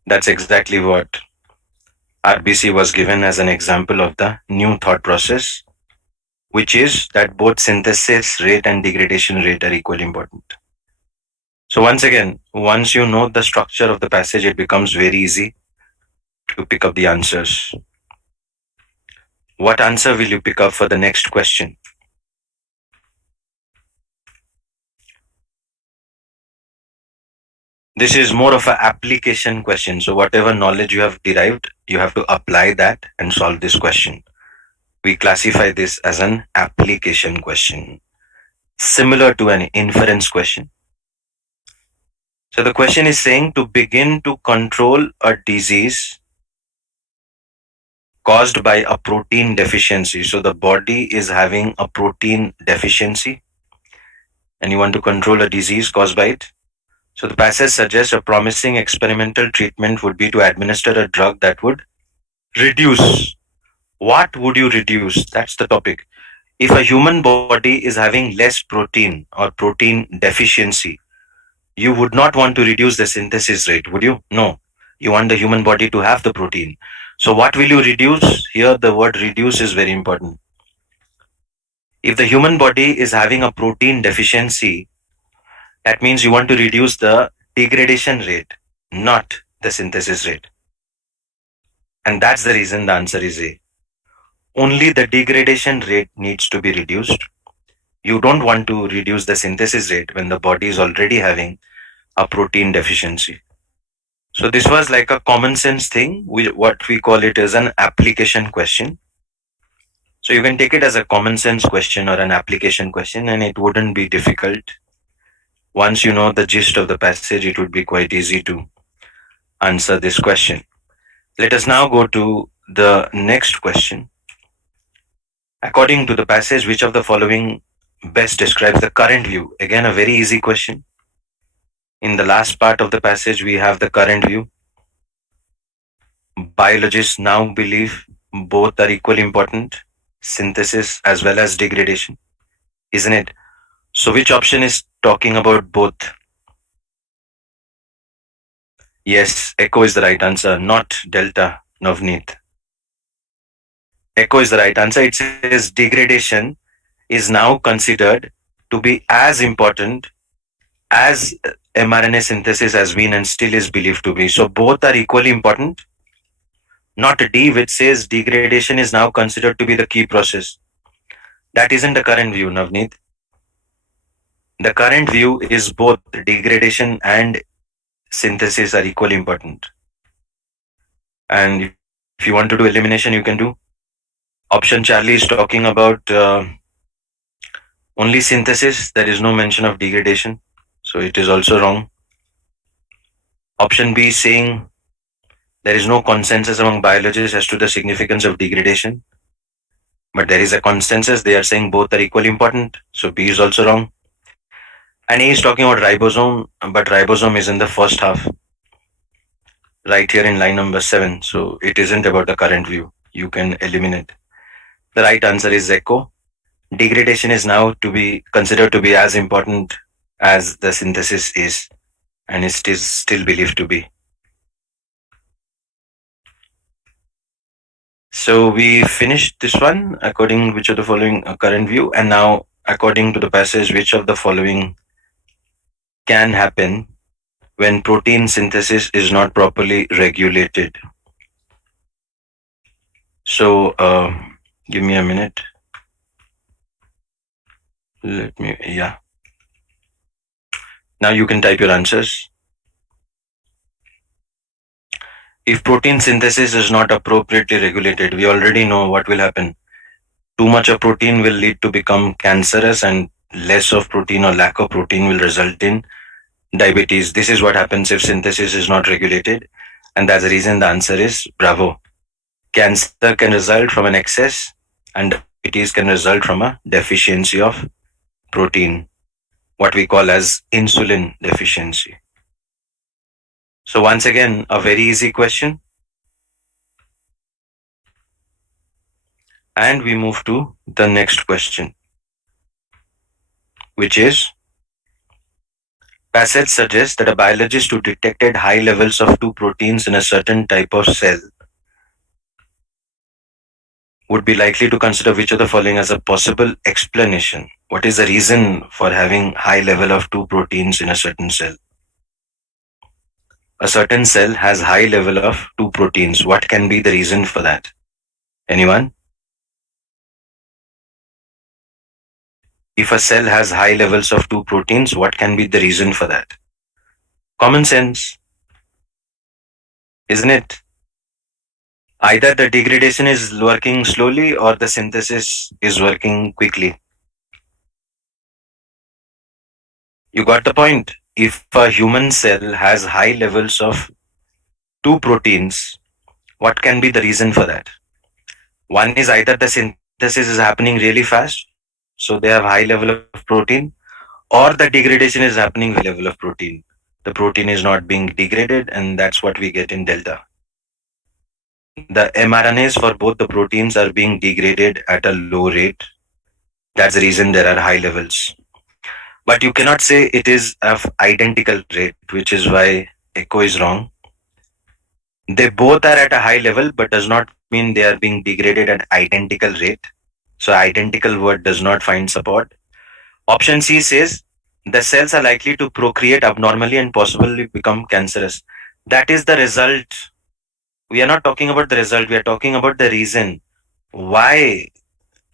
That's exactly what RBC was given as an example of the new thought process, which is that both synthesis rate and degradation rate are equally important. So once again, once you know the structure of the passage, it becomes very easy to pick up the answers. What answer will you pick up for the next question? This is more of an application question. So whatever knowledge you have derived, you have to apply that and solve this question. We classify this as an application question, similar to an inference question. So the question is saying to begin to control a disease caused by a protein deficiency. So the body is having a protein deficiency and you want to control a disease caused by it. So the passage suggests a promising experimental treatment would be to administer a drug that would reduce. What would you reduce? That's the topic. If a human body is having less protein or protein deficiency, you would not want to reduce the synthesis rate, would you? No. You want the human body to have the protein. So what will you reduce? Here the word reduce is very important. If the human body is having a protein deficiency, that means you want to reduce the degradation rate. not the synthesis rate. And that's the reason the answer is A. Only the degradation rate needs to be reduced. You don't want to reduce the synthesis rate when the body is already having a protein deficiency. So this was like a common sense thing. What we call it as an application question. So you can take it as a common sense question or an application question, and it wouldn't be difficult. Once you know the gist of the passage, it would be quite easy to answer this question. Let us now go to the next question. According to the passage, which of the following best describes the current view? Again, a very easy question. In the last part of the passage, we have the current view. Biologists now believe both are equally important, synthesis as well as degradation, isn't it? So, which option is talking about both? Yes, echo is the right answer, not delta, Navneet. Echo is the right answer. It says degradation is now considered to be as important as mRNA synthesis has been and still is believed to be. So both are equally important. Not D, which says degradation is now considered to be the key process. That isn't the current view, Navneet. The current view is both degradation and synthesis are equally important. And if you want to do elimination, you can do. Option Charlie is talking about only synthesis. There is no mention of degradation. So it is also wrong. Option B is saying there is no consensus among biologists as to the significance of degradation. But there is a consensus. They are saying both are equally important. So B is also wrong. And A is talking about ribosome, but ribosome is in the first half. Right here in line number 7. So it isn't about the current view. You can eliminate. The right answer is echo. Degradation is now to be considered to be as important as the synthesis is, and it is still believed to be. So we finished this one according which of the following current view, and now according to the passage, which of the following can happen when protein synthesis is not properly regulated. So give me a minute. Yeah. Now you can type your answers. If protein synthesis is not appropriately regulated, we already know what will happen. Too much of protein will lead to become cancerous, and less of protein or lack of protein will result in diabetes. This is what happens if synthesis is not regulated, and that's the reason the answer is bravo. Cancer can result from an excess, and diabetes can result from a deficiency of protein, what we call as insulin deficiency. So once again, a very easy question. And we move to the next question, which is, passage suggests that a biologist who detected high levels of two proteins in a certain type of cell would be likely to consider which of the following as a possible explanation. What is the reason for having high level of two proteins in a certain cell? A certain cell has high level of two proteins. What can be the reason for that? Anyone? If a cell has high levels of two proteins, what can be the reason for that? Common sense, isn't it? Either the degradation is working slowly or the synthesis is working quickly. You got the point? If a human cell has high levels of two proteins, what can be the reason for that? One is either the synthesis is happening really fast, so they have high level of protein, or the degradation is happening with level of protein. The protein is not being degraded, and that's what we get in delta. The mRNAs for both the proteins are being degraded at a low rate. That's the reason there are high levels. But you cannot say it is of identical rate, which is why echo is wrong. They both are at a high level, but does not mean they are being degraded at identical rate. So identical word does not find support. Option C says the cells are likely to procreate abnormally and possibly become cancerous. That is the result. We are not talking about the result, we are talking about the reason why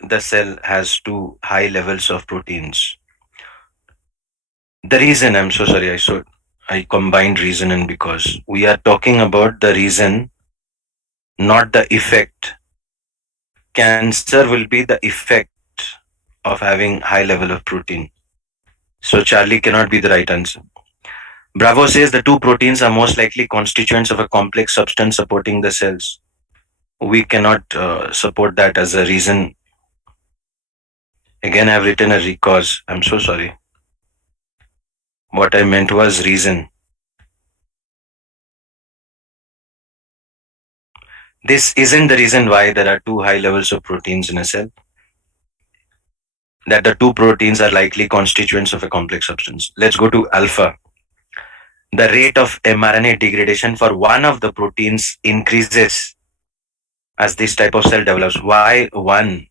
the cell has two high levels of proteins. The reason, I'm so sorry, I combined reason and because. We are talking about the reason, not the effect. Cancer will be the effect of having high level of protein. So Charlie cannot be the right answer. Bravo says the two proteins are most likely constituents of a complex substance supporting the cells. We cannot support that as a reason. Again, I've written a recause. I'm so sorry. What I meant was reason. This isn't the reason why there are two high levels of proteins in a cell. That the two proteins are likely constituents of a complex substance. Let's go to alpha. The rate of mRNA degradation for one of the proteins increases as this type of cell develops. Why one?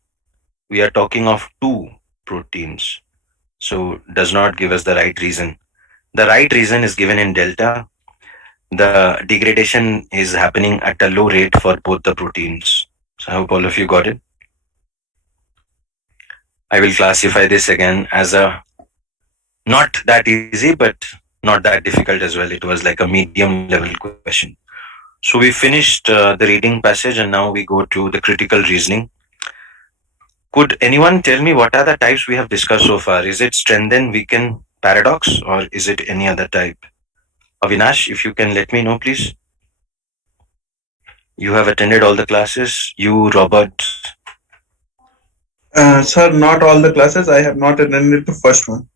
We are talking of two proteins. So does not give us the right reason. The right reason is given in delta. The degradation is happening at a low rate for both the proteins. So I hope all of you got it. I will classify this again as a not that easy, but not that difficult as well. It was like a medium level question. So we finished the reading passage and now we go to the critical reasoning. Could anyone tell me what are the types we have discussed so far? Is it strengthen, weaken, paradox, or is it any other type? Avinash, if you can let me know, please. You have attended all the classes. You, Robert. Sir, not all the classes. I have not attended the first one.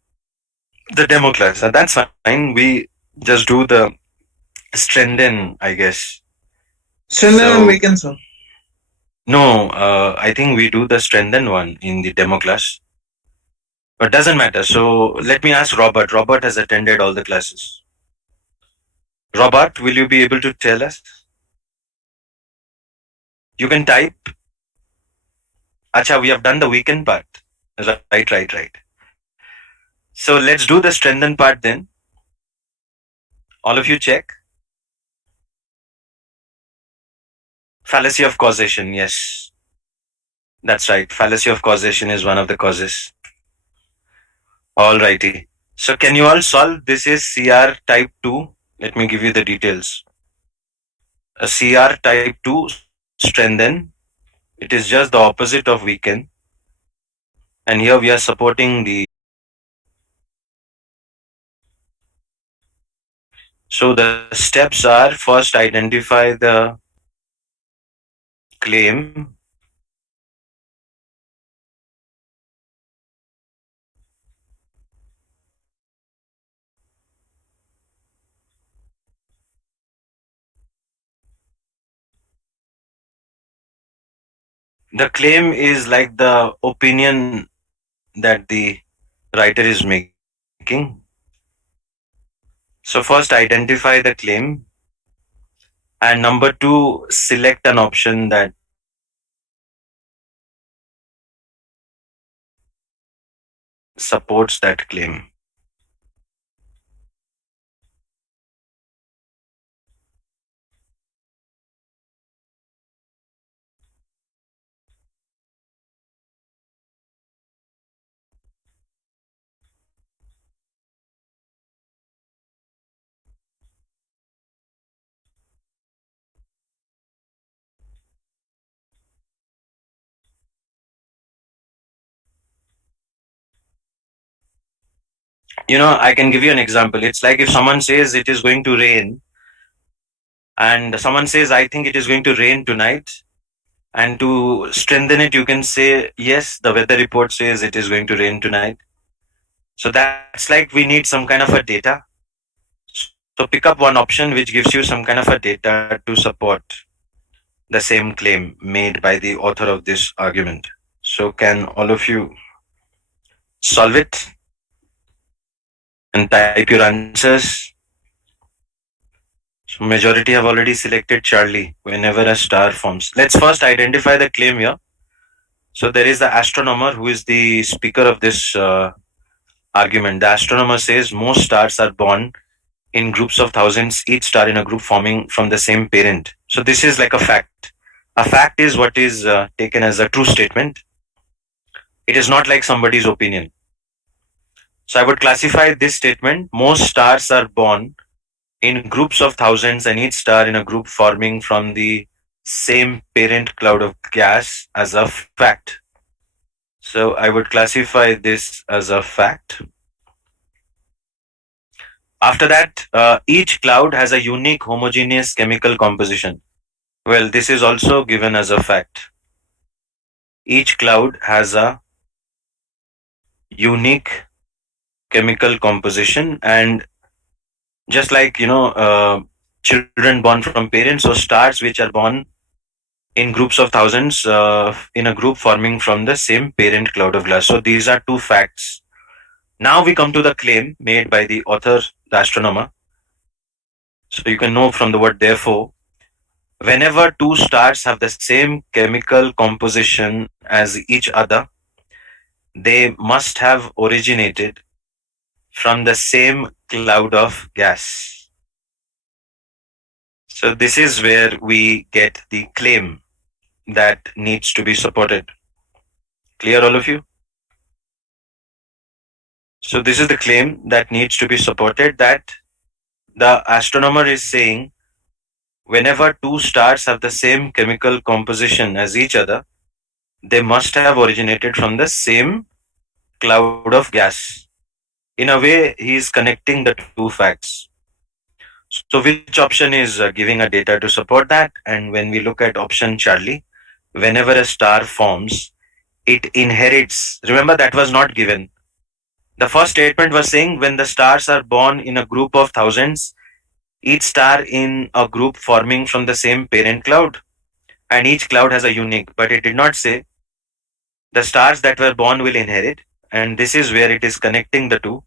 The demo class. That's fine. We just do the strengthen, I guess. Strengthen So- and weaken, sir. No, I think we do the strengthen one in the demo class. But doesn't matter. So let me ask Robert. Robert has attended all the classes. Robert, will you be able to tell us? You can type. Acha, we have done the weekend part. Right. So let's do the strengthen part then. All of you check. Fallacy of causation. Yes. That's right. Fallacy of causation is one of the causes. Alrighty. So can you all solve? This is CR type 2. Let me give you the details. A CR type 2 strengthen. It is just the opposite of weaken. And here we are supporting the. So the steps are first identify the claim. The claim is like the opinion that the writer is making. So first identify the claim, and number two, select an option that supports that claim. I can give you an example. It's like if someone says it is going to rain, and someone says, I think it is going to rain tonight. And to strengthen it, you can say, yes, the weather report says it is going to rain tonight. So that's like we need some kind of a data. So pick up one option which gives you some kind of a data to support the same claim made by the author of this argument. So can all of you solve it and type your answers? So majority have already selected Charlie whenever a star forms. Let's first identify the claim here. So there is the astronomer who is the speaker of this argument. The astronomer says most stars are born in groups of thousands, each star in a group forming from the same parent. So this is like a fact. A fact is what is taken as a true statement. It is not like somebody's opinion. So I would classify this statement: most stars are born in groups of thousands, and each star in a group forming from the same parent cloud of gas, as a fact. So I would classify this as a fact. After that, each cloud has a unique homogeneous chemical composition. Well, this is also given as a fact. Each cloud has a unique chemical composition, and just like children born from parents, so stars which are born in groups of thousands in a group forming from the same parent cloud of gas. So these are two facts. Now we come to the claim made by the author, the astronomer. So you can know from the word therefore, whenever two stars have the same chemical composition as each other, they must have originated from the same cloud of gas. So this is where we get the claim that needs to be supported. Clear, all of you? So this is the claim that needs to be supported, that the astronomer is saying whenever two stars have the same chemical composition as each other, they must have originated from the same cloud of gas. In a way, he is connecting the two facts. So which option is giving a data to support that? And when we look at option Charlie, whenever a star forms, it inherits. Remember, that was not given. The first statement was saying when the stars are born in a group of thousands, each star in a group forming from the same parent cloud, and each cloud has a unique, but it did not say the stars that were born will inherit. And this is where it is connecting the two,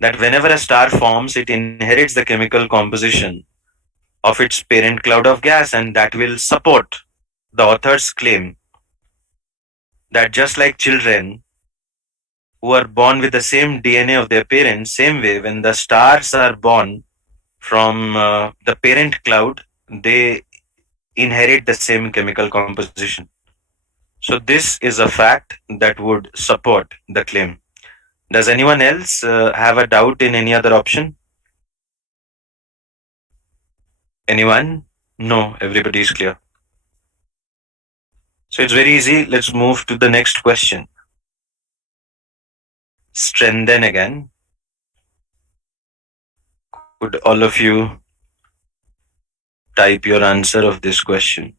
that whenever a star forms, it inherits the chemical composition of its parent cloud of gas, and that will support the author's claim that just like children who are born with the same DNA of their parents, same way when the stars are born from the parent cloud, they inherit the same chemical composition. So this is a fact that would support the claim. Does anyone else have a doubt in any other option? Anyone? No, everybody is clear. So it's very easy. Let's move to the next question. Strengthen again. Could all of you type your answer of this question?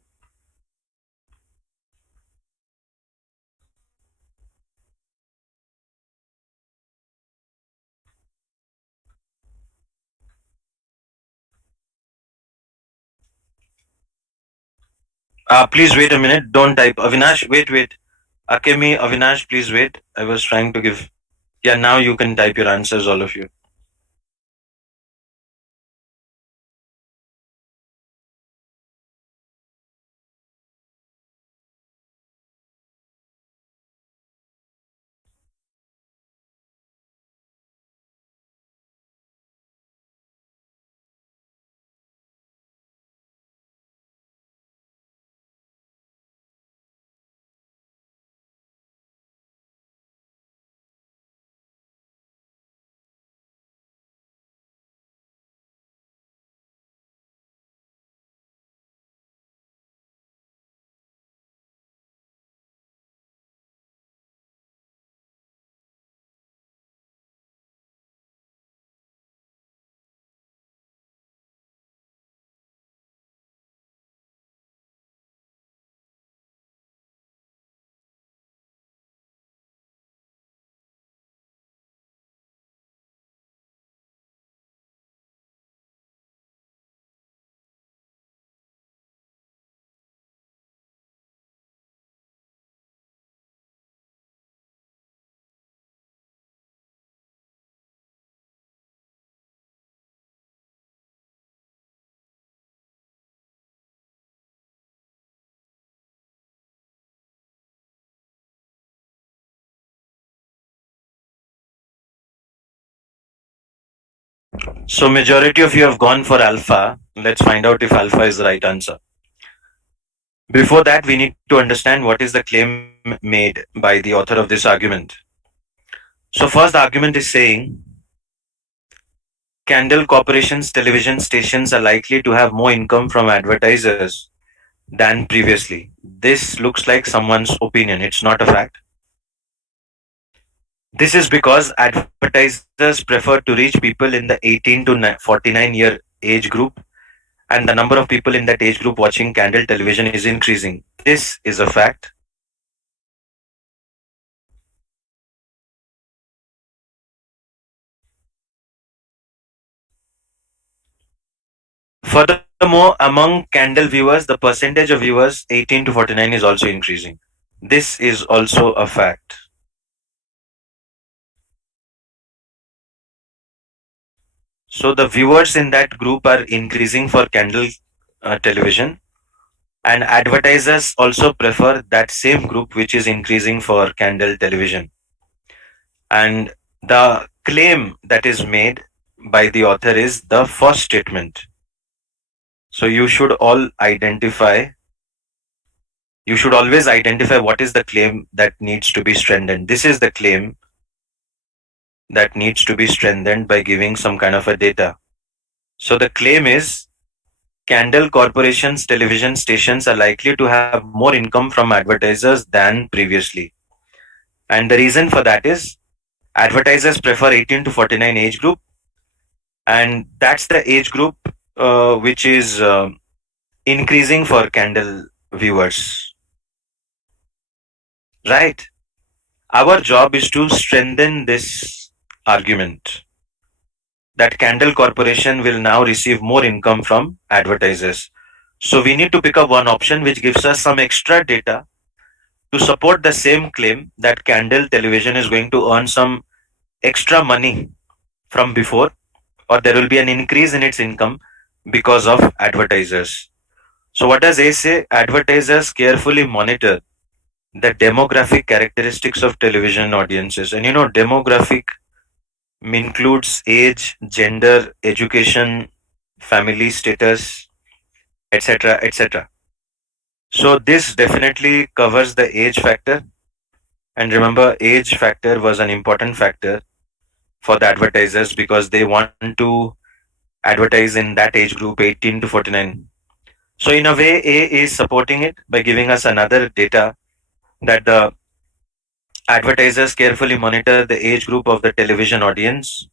Please wait a minute. Don't type. Avinash, wait. Akemi, Avinash, please wait. I was trying to give. Yeah, now you can type your answers, all of you. So majority of you have gone for alpha. Let's find out if alpha is the right answer. Before that, we need to understand what is the claim made by the author of this argument. So first, the argument is saying Candle Corporation's television stations are likely to have more income from advertisers than previously. This looks like someone's opinion. It's not a fact. This is because advertisers prefer to reach people in the 18 to 49-year age group, and the number of people in that age group watching candle television is increasing. This is a fact. Furthermore, among candle viewers, the percentage of viewers 18 to 49 is also increasing. This is also a fact. So the viewers in that group are increasing for candle television, and advertisers also prefer that same group which is increasing for candle television. And the claim that is made by the author is the first statement. So you should always identify what is the claim that needs to be strengthened. This is the claim that needs to be strengthened by giving some kind of a data. So the claim is Candle Corporation's television stations are likely to have more income from advertisers than previously. And the reason for that is advertisers prefer 18 to 49 age group, and that's the age group which is increasing for candle viewers. Right? Our job is to strengthen this argument that Candle Corporation will now receive more income from advertisers. So we need to pick up one option which gives us some extra data to support the same claim that Candle Television is going to earn some extra money from before, or there will be an increase in its income because of advertisers. So what does A say? Advertisers carefully monitor the demographic characteristics of television audiences. And demographic includes age, gender, education, family status, etc., etc. So this definitely covers the age factor. And remember, age factor was an important factor for the advertisers because they want to advertise in that age group 18 to 49. So in a way, A is supporting it by giving us another data that the advertisers carefully monitor the age group of the television audience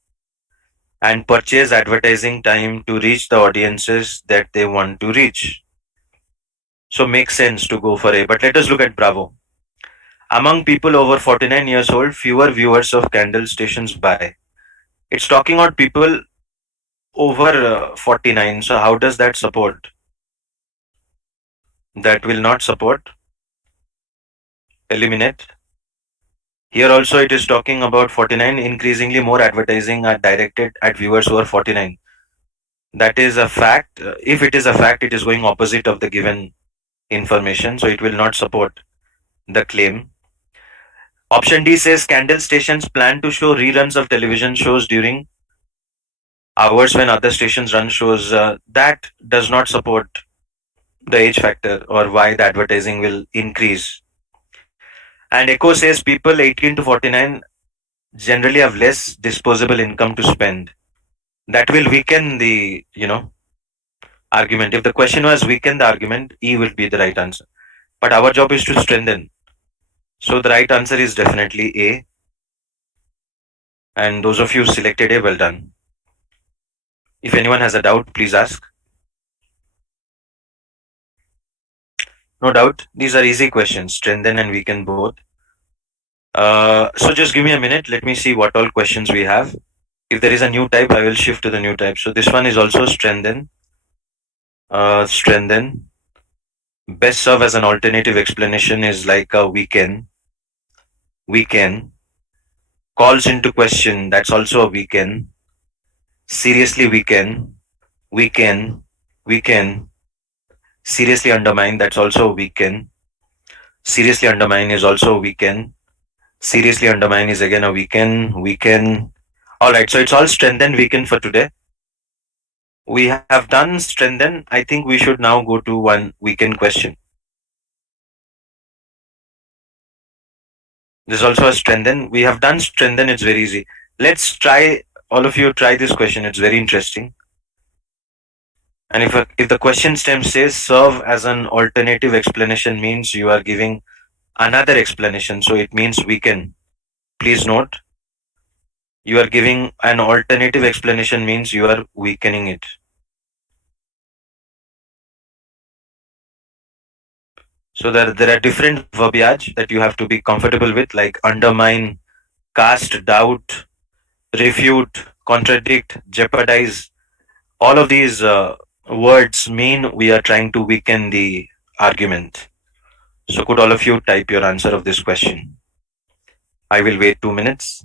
and purchase advertising time to reach the audiences that they want to reach. So makes sense to go for A. But let us look at Bravo. Among people over 49 years old, fewer viewers of candle stations buy. It's talking about people over 49. So how does that support? That will not support. Eliminate. Here also it is talking about 49. Increasingly more advertising are directed at viewers who are 49. That is a fact. If it is a fact, it is going opposite of the given information. So it will not support the claim. Option D says candle stations plan to show reruns of television shows during hours when other stations run shows. That does not support the age factor or why the advertising will increase. And Echo says people 18 to 49 generally have less disposable income to spend. That will weaken the, argument. If the question was weaken the argument, E will be the right answer. But our job is to strengthen. So the right answer is definitely A. And those of you selected A, well done. If anyone has a doubt, please ask. No doubt. These are easy questions, strengthen and weaken both. So just give me a minute. Let me see what all questions we have. If there is a new type, I will shift to the new type. So this one is also strengthen. Strengthen. Best serve as an alternative explanation is like a weaken. Weaken. Calls into question. That's also a weaken. Seriously weaken. Weaken. Weaken. Seriously undermine. That's also a weaken. Seriously undermine is also a weaken. Seriously undermine is again a weaken. Weaken. All right, so it's all strengthen weaken for today. We have done strengthen. I think we should now go to one weekend question. There's also a strengthen. We have done strengthen. It's very easy. Let's try. All of you try this question. It's very interesting. And if the question stem says serve as an alternative explanation means you are giving another explanation. So it means weaken. Please note, you are giving an alternative explanation means you are weakening it. So there are different verbiage that you have to be comfortable with, like undermine, cast doubt, refute, contradict, jeopardize. All of these words mean we are trying to weaken the argument. So could all of you type your answer of this question? I will wait 2 minutes.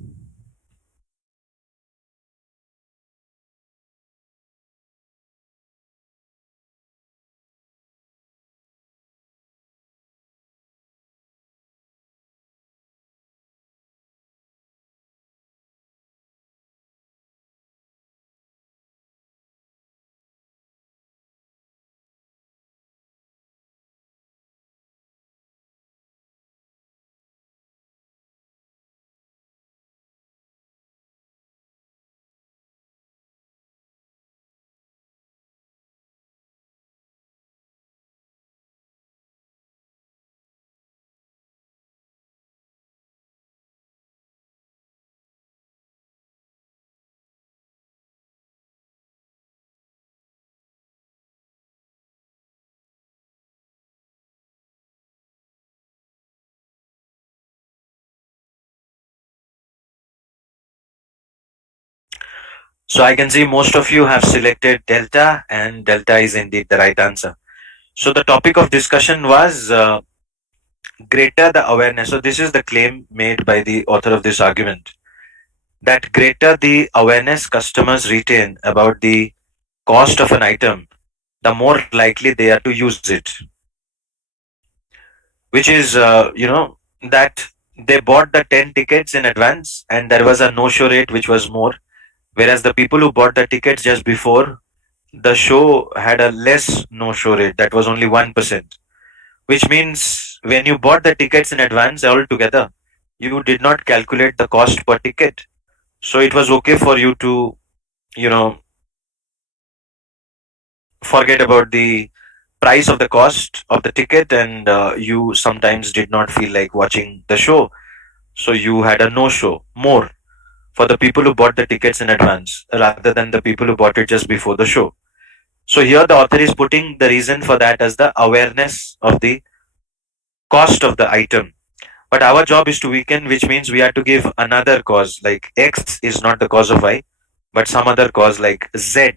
So I can see most of you have selected delta, and delta is indeed the right answer. So the topic of discussion was greater the awareness. So this is the claim made by the author of this argument, that greater the awareness customers retain about the cost of an item, the more likely they are to use it. Which is, that they bought the 10 tickets in advance and there was a no show rate which was more, whereas the people who bought the tickets just before the show had a less no show rate that was only 1%, which means when you bought the tickets in advance altogether, you did not calculate the cost per ticket. So it was okay for you to, you know, forget about the price of the cost of the ticket, and you sometimes did not feel like watching the show. So you had a no show more for the people who bought the tickets in advance rather than the people who bought it just before the show. So here the author is putting the reason for that as the awareness of the cost of the item. But our job is to weaken, which means we have to give another cause, like X is not the cause of Y, but some other cause like Z,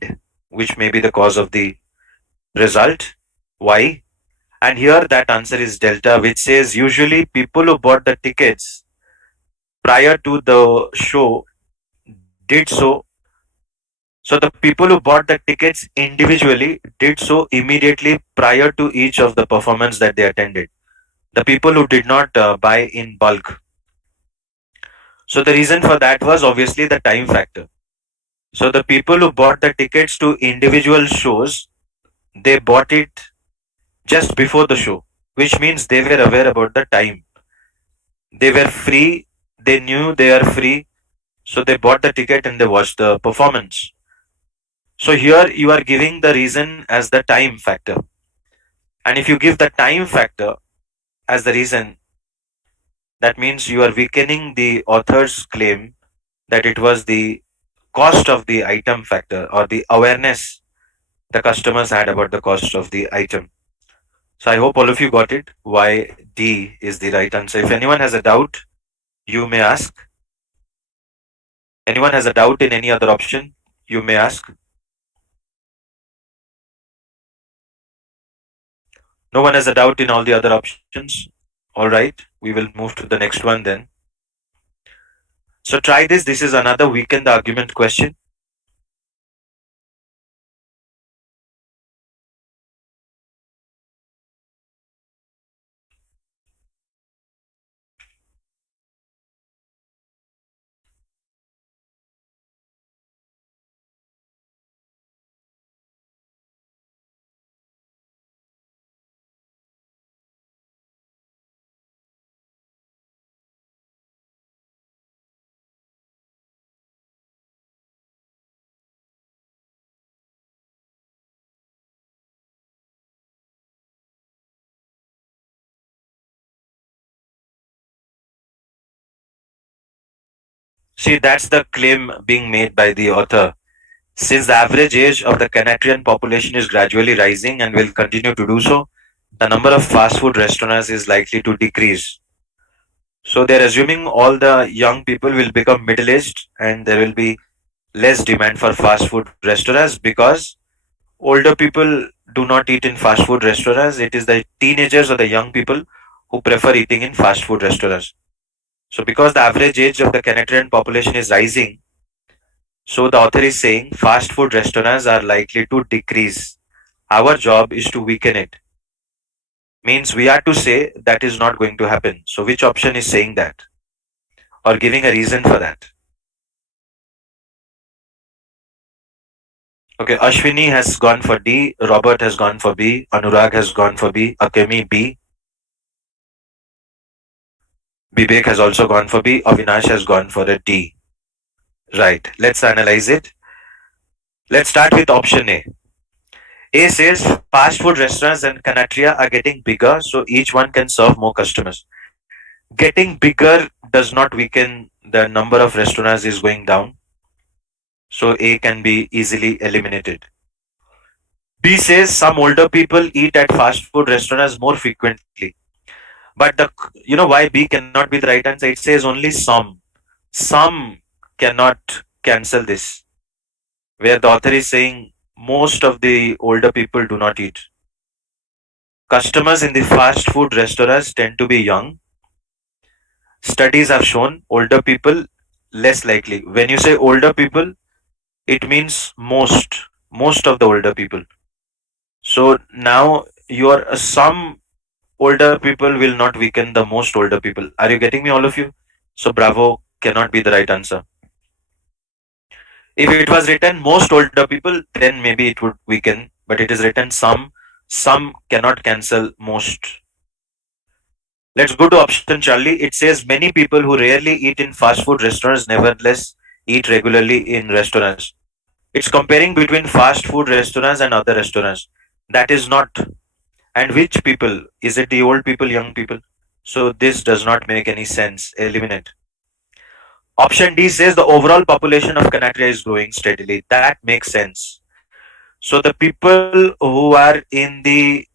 which may be the cause of the result, Y. And here that answer is delta, which says usually people who bought the tickets prior to the show did so. So the people who bought the tickets individually did so immediately prior to each of the performance that they attended. The people who did not buy in bulk. So the reason for that was obviously the time factor. So the people who bought the tickets to individual shows, they bought it just before the show, which means they were aware about the time. They were free, they knew they are free, so they bought the ticket and they watched the performance. So here you are giving the reason as the time factor. And if you give the time factor as the reason, that means you are weakening the author's claim that it was the cost of the item factor or the awareness the customers had about the cost of the item. So I hope all of you got it. Why D is the right answer. If anyone has a doubt, you may ask. Anyone has a doubt in any other option, you may ask. No one has a doubt in all the other options. All right, we will move to the next one then. So try this. This is another weekend argument question. See, that's the claim being made by the author. Since the average age of the Canatrian population is gradually rising and will continue to do so, the number of fast food restaurants is likely to decrease. So they're assuming all the young people will become middle aged and there will be less demand for fast food restaurants because older people do not eat in fast food restaurants. It is the teenagers or the young people who prefer eating in fast food restaurants. So because the average age of the Canadian population is rising, so the author is saying fast food restaurants are likely to decrease. Our job is to weaken it. Means we are to say that is not going to happen. So which option is saying that or giving a reason for that? Okay, Ashwini has gone for D, Robert has gone for B, Anurag has gone for B, Akemi B, Vivek has also gone for B, Avinash has gone for a D. Right, let's analyze it. Let's start with option A. A says fast food restaurants in Canatria are getting bigger, so each one can serve more customers. Getting bigger does not weaken the number of restaurants is going down, so A can be easily eliminated. B says some older people eat at fast food restaurants more frequently. But the why B cannot be the right answer? It says only some. Some cannot cancel this. Where the author is saying most of the older people do not eat. Customers in the fast food restaurants tend to be young. Studies have shown older people less likely. When you say older people, it means most of the older people. So now your some older people will not weaken the most older people. Are you getting me, all of you? So Bravo cannot be the right answer. If it was written most older people, then maybe it would weaken, but it is written some cannot cancel most. Let's go to option Charlie. It says many people who rarely eat in fast food restaurants nevertheless eat regularly in restaurants. It's comparing between fast food restaurants and other restaurants. That is not. And which people? Is it the old people, young people? So this does not make any sense. Eliminate. Option D says the overall population of Canatria is growing steadily. That makes sense. So the people who are in the,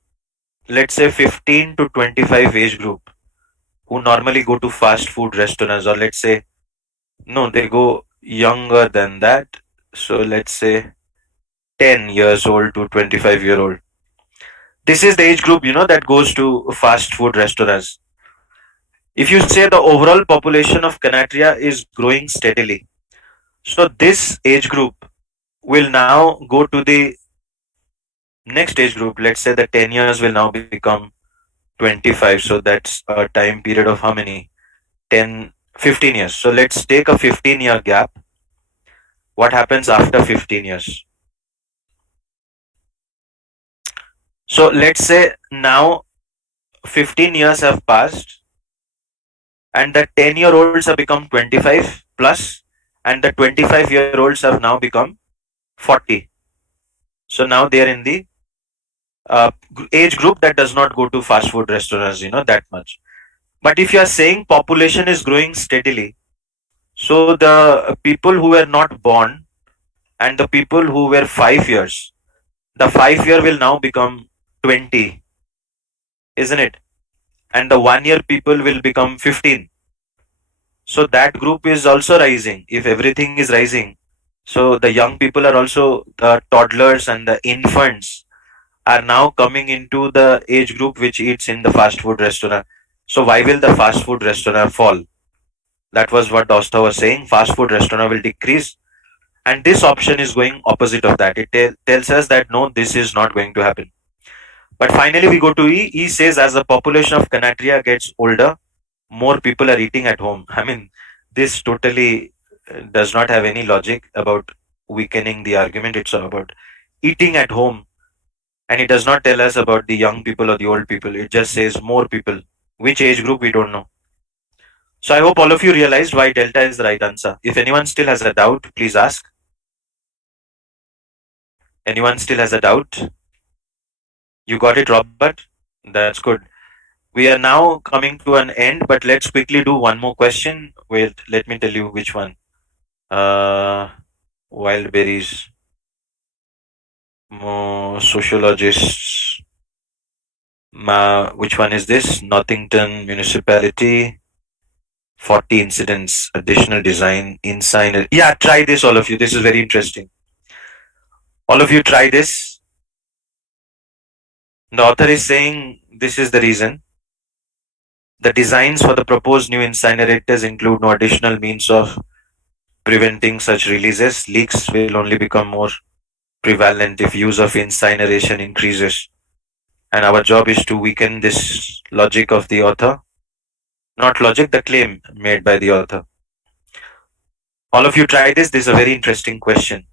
let's say, 15 to 25 age group who normally go to fast food restaurants, or let's say, no, they go younger than that. So let's say 10 years old to 25-year-old. This is the age group, that goes to fast food restaurants. If you say the overall population of Canatria is growing steadily, so this age group will now go to the next age group. Let's say the 10 years will now become 25. So that's a time period of how many? 10, 15 years. So let's take a 15-year gap. What happens after 15 years? So let's say now 15 years have passed and the 10-year-olds have become 25 plus and the 25-year-olds have now become 40. So now they are in the age group that does not go to fast food restaurants, that much. But if you are saying population is growing steadily, so the people who were not born and the people who were 5 years, the 5 year will now become 20, isn't it? And the 1 year people will become 15. So that group is also rising. If everything is rising, so the young people are also the toddlers and the infants are now coming into the age group which eats in the fast food restaurant. So why will the fast food restaurant fall? That was what Dosta was saying. Fast food restaurant will decrease. And this option is going opposite of that. It tells us that no, this is not going to happen. But finally, we go to E. E says as the population of Canatria gets older, more people are eating at home. I mean, this totally does not have any logic about weakening the argument. It's about eating at home. And it does not tell us about the young people or the old people. It just says more people. Which age group, we don't know. So I hope all of you realized why delta is the right answer. If anyone still has a doubt, please ask. Anyone still has a doubt? You got it, Robert? That's good. We are now coming to an end, but let's quickly do one more question. Wait, let me tell you which one. Wild berries, sociologists. Which one is this? Northington Municipality. 40 incidents, additional design, inside. Yeah, try this, all of you. This is very interesting. All of you try this. The author is saying this is the reason. The designs for the proposed new incinerators include no additional means of preventing such releases. Leaks will only become more prevalent if use of incineration increases. And our job is to weaken this logic of the author. Not logic, the claim made by the author. All of you try this. This is a very interesting question.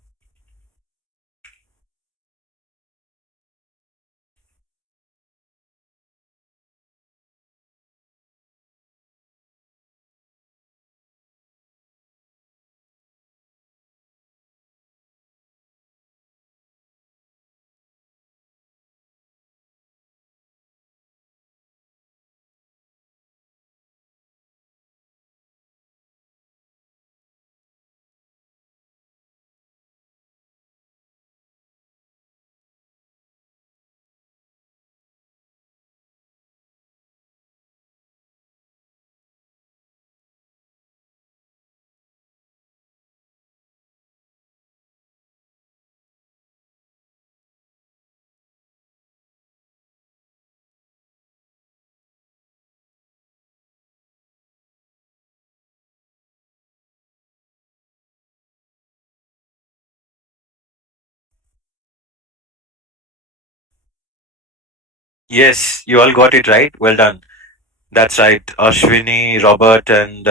Yes, you all got it right. Well done. That's right. Ashwini, Robert, and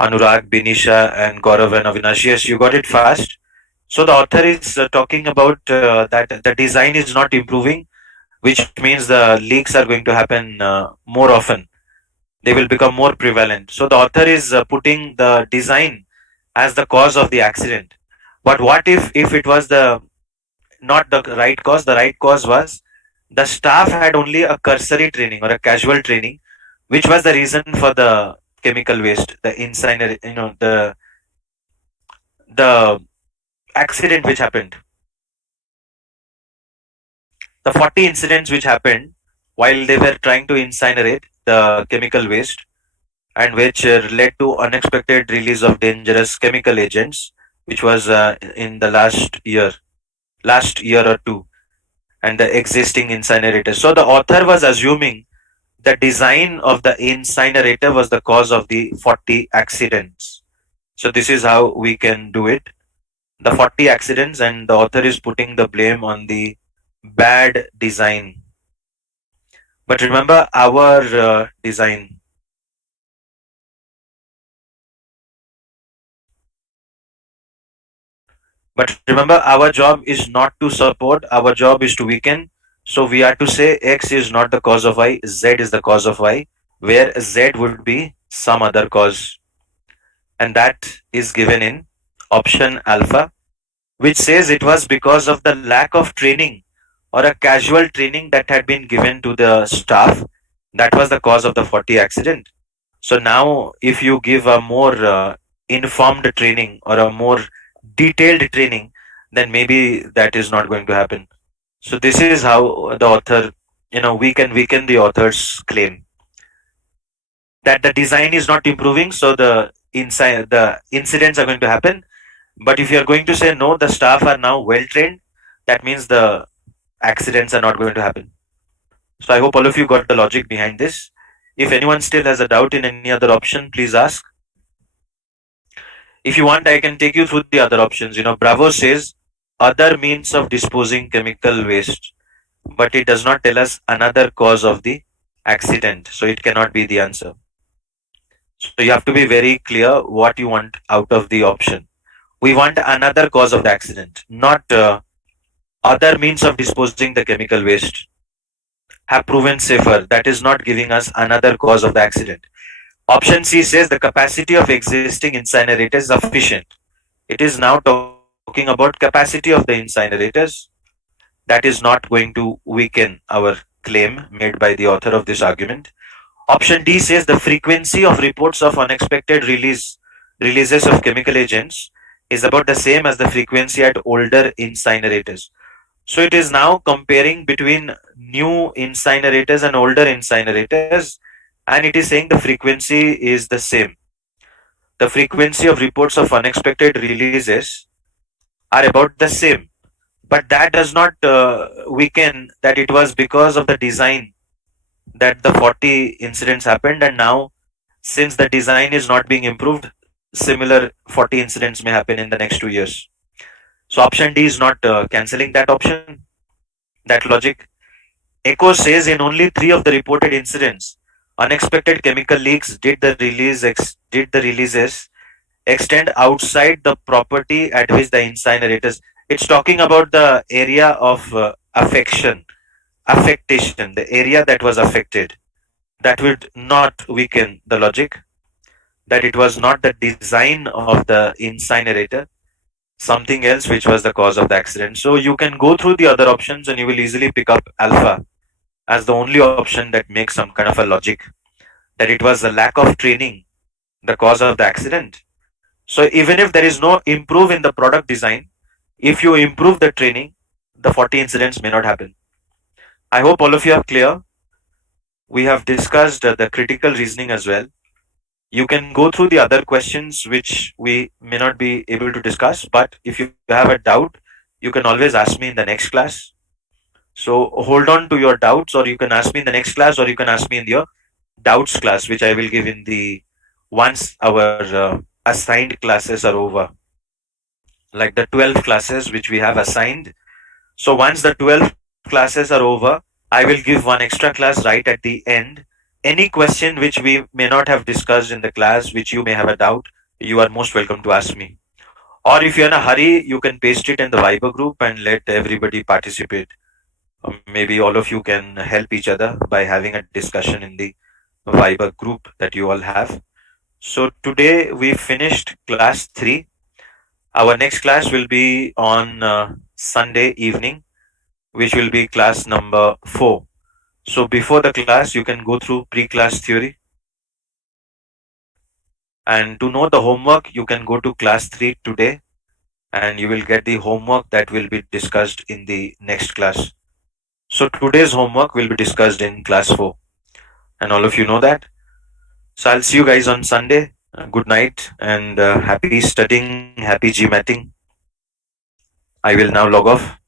Anurag, Binisha, and Gaurav and Avinash. Yes, you got it fast. So the author is talking about that the design is not improving, which means the leaks are going to happen more often. They will become more prevalent. So the author is putting the design as the cause of the accident. But what if it was the not the right cause? The right cause was the staff had only a cursory training or a casual training, which was the reason for the chemical waste, the incinerator, the accident which happened. The 40 incidents which happened while they were trying to incinerate the chemical waste and which led to unexpected release of dangerous chemical agents, which was in the last year or two, and the existing incinerator. So the author was assuming the design of the incinerator was the cause of the 40 accidents. So this is how we can do it. The 40 accidents, and the author is putting the blame on the bad design. But remember our design. But remember, our job is not to support, our job is to weaken. So we are to say X is not the cause of Y, Z is the cause of Y, where Z would be some other cause. And that is given in option alpha, which says it was because of the lack of training or a casual training that had been given to the staff that was the cause of the 40 accident. So now, if you give a more informed training or a more detailed training, then maybe that is not going to happen. So this is how the author, we can weaken the author's claim that the design is not improving. So the incidents are going to happen. But if you are going to say no, the staff are now well trained, that means the accidents are not going to happen. So I hope all of you got the logic behind this. If anyone still has a doubt in any other option, please ask. If you want, I can take you through the other options. Bravo says other means of disposing chemical waste, but it does not tell us another cause of the accident. So it cannot be the answer. So you have to be very clear what you want out of the option. We want another cause of the accident, not other means of disposing the chemical waste have proven safer. That is not giving us another cause of the accident. Option C says the capacity of existing incinerators is sufficient. It is now talking about capacity of the incinerators. That is not going to weaken our claim made by the author of this argument. Option D says the frequency of reports of unexpected release releases of chemical agents is about the same as the frequency at older incinerators. So it is now comparing between new incinerators and older incinerators, and it is saying the frequency is the same. The frequency of reports of unexpected releases are about the same, but that does not weaken that it was because of the design that the 40 incidents happened, and now since the design is not being improved, similar 40 incidents may happen in the next 2 years. So option D is not canceling that option, that logic. Echo says in only 3 of the reported incidents, unexpected chemical leaks did the releases extend outside the property at which the incinerators. It's talking about the area of affectation, the area that was affected. That would not weaken the logic that it was not the design of the incinerator, something else which was the cause of the accident. So you can go through the other options and you will easily pick up alpha as the only option that makes some kind of a logic, that it was the lack of training the cause of the accident. So even if there is no improve in the product design, if you improve the training, the 40 incidents may not happen. I hope all of you are clear. We have discussed the critical reasoning as well. You can go through the other questions which we may not be able to discuss, but if you have a doubt, you can always ask me in the next class. So hold on to your doubts, or you can ask me in the next class, or you can ask me in your doubts class, which I will give in the once our assigned classes are over, like the 12 classes which we have assigned. So once the 12 classes are over, I will give one extra class right at the end. Any question which we may not have discussed in the class, which you may have a doubt, you are most welcome to ask me. Or if you're in a hurry, you can paste it in the Viber group and let everybody participate. Maybe all of you can help each other by having a discussion in the Viber group that you all have. So today we finished class 3. Our next class will be on Sunday evening, which will be class number 4. So before the class, you can go through pre-class theory. And to know the homework, you can go to class 3 today and you will get the homework that will be discussed in the next class. So today's homework will be discussed in class 4. And all of you know that. So I'll see you guys on Sunday. Good night and happy studying, happy GMATing. I will now log off.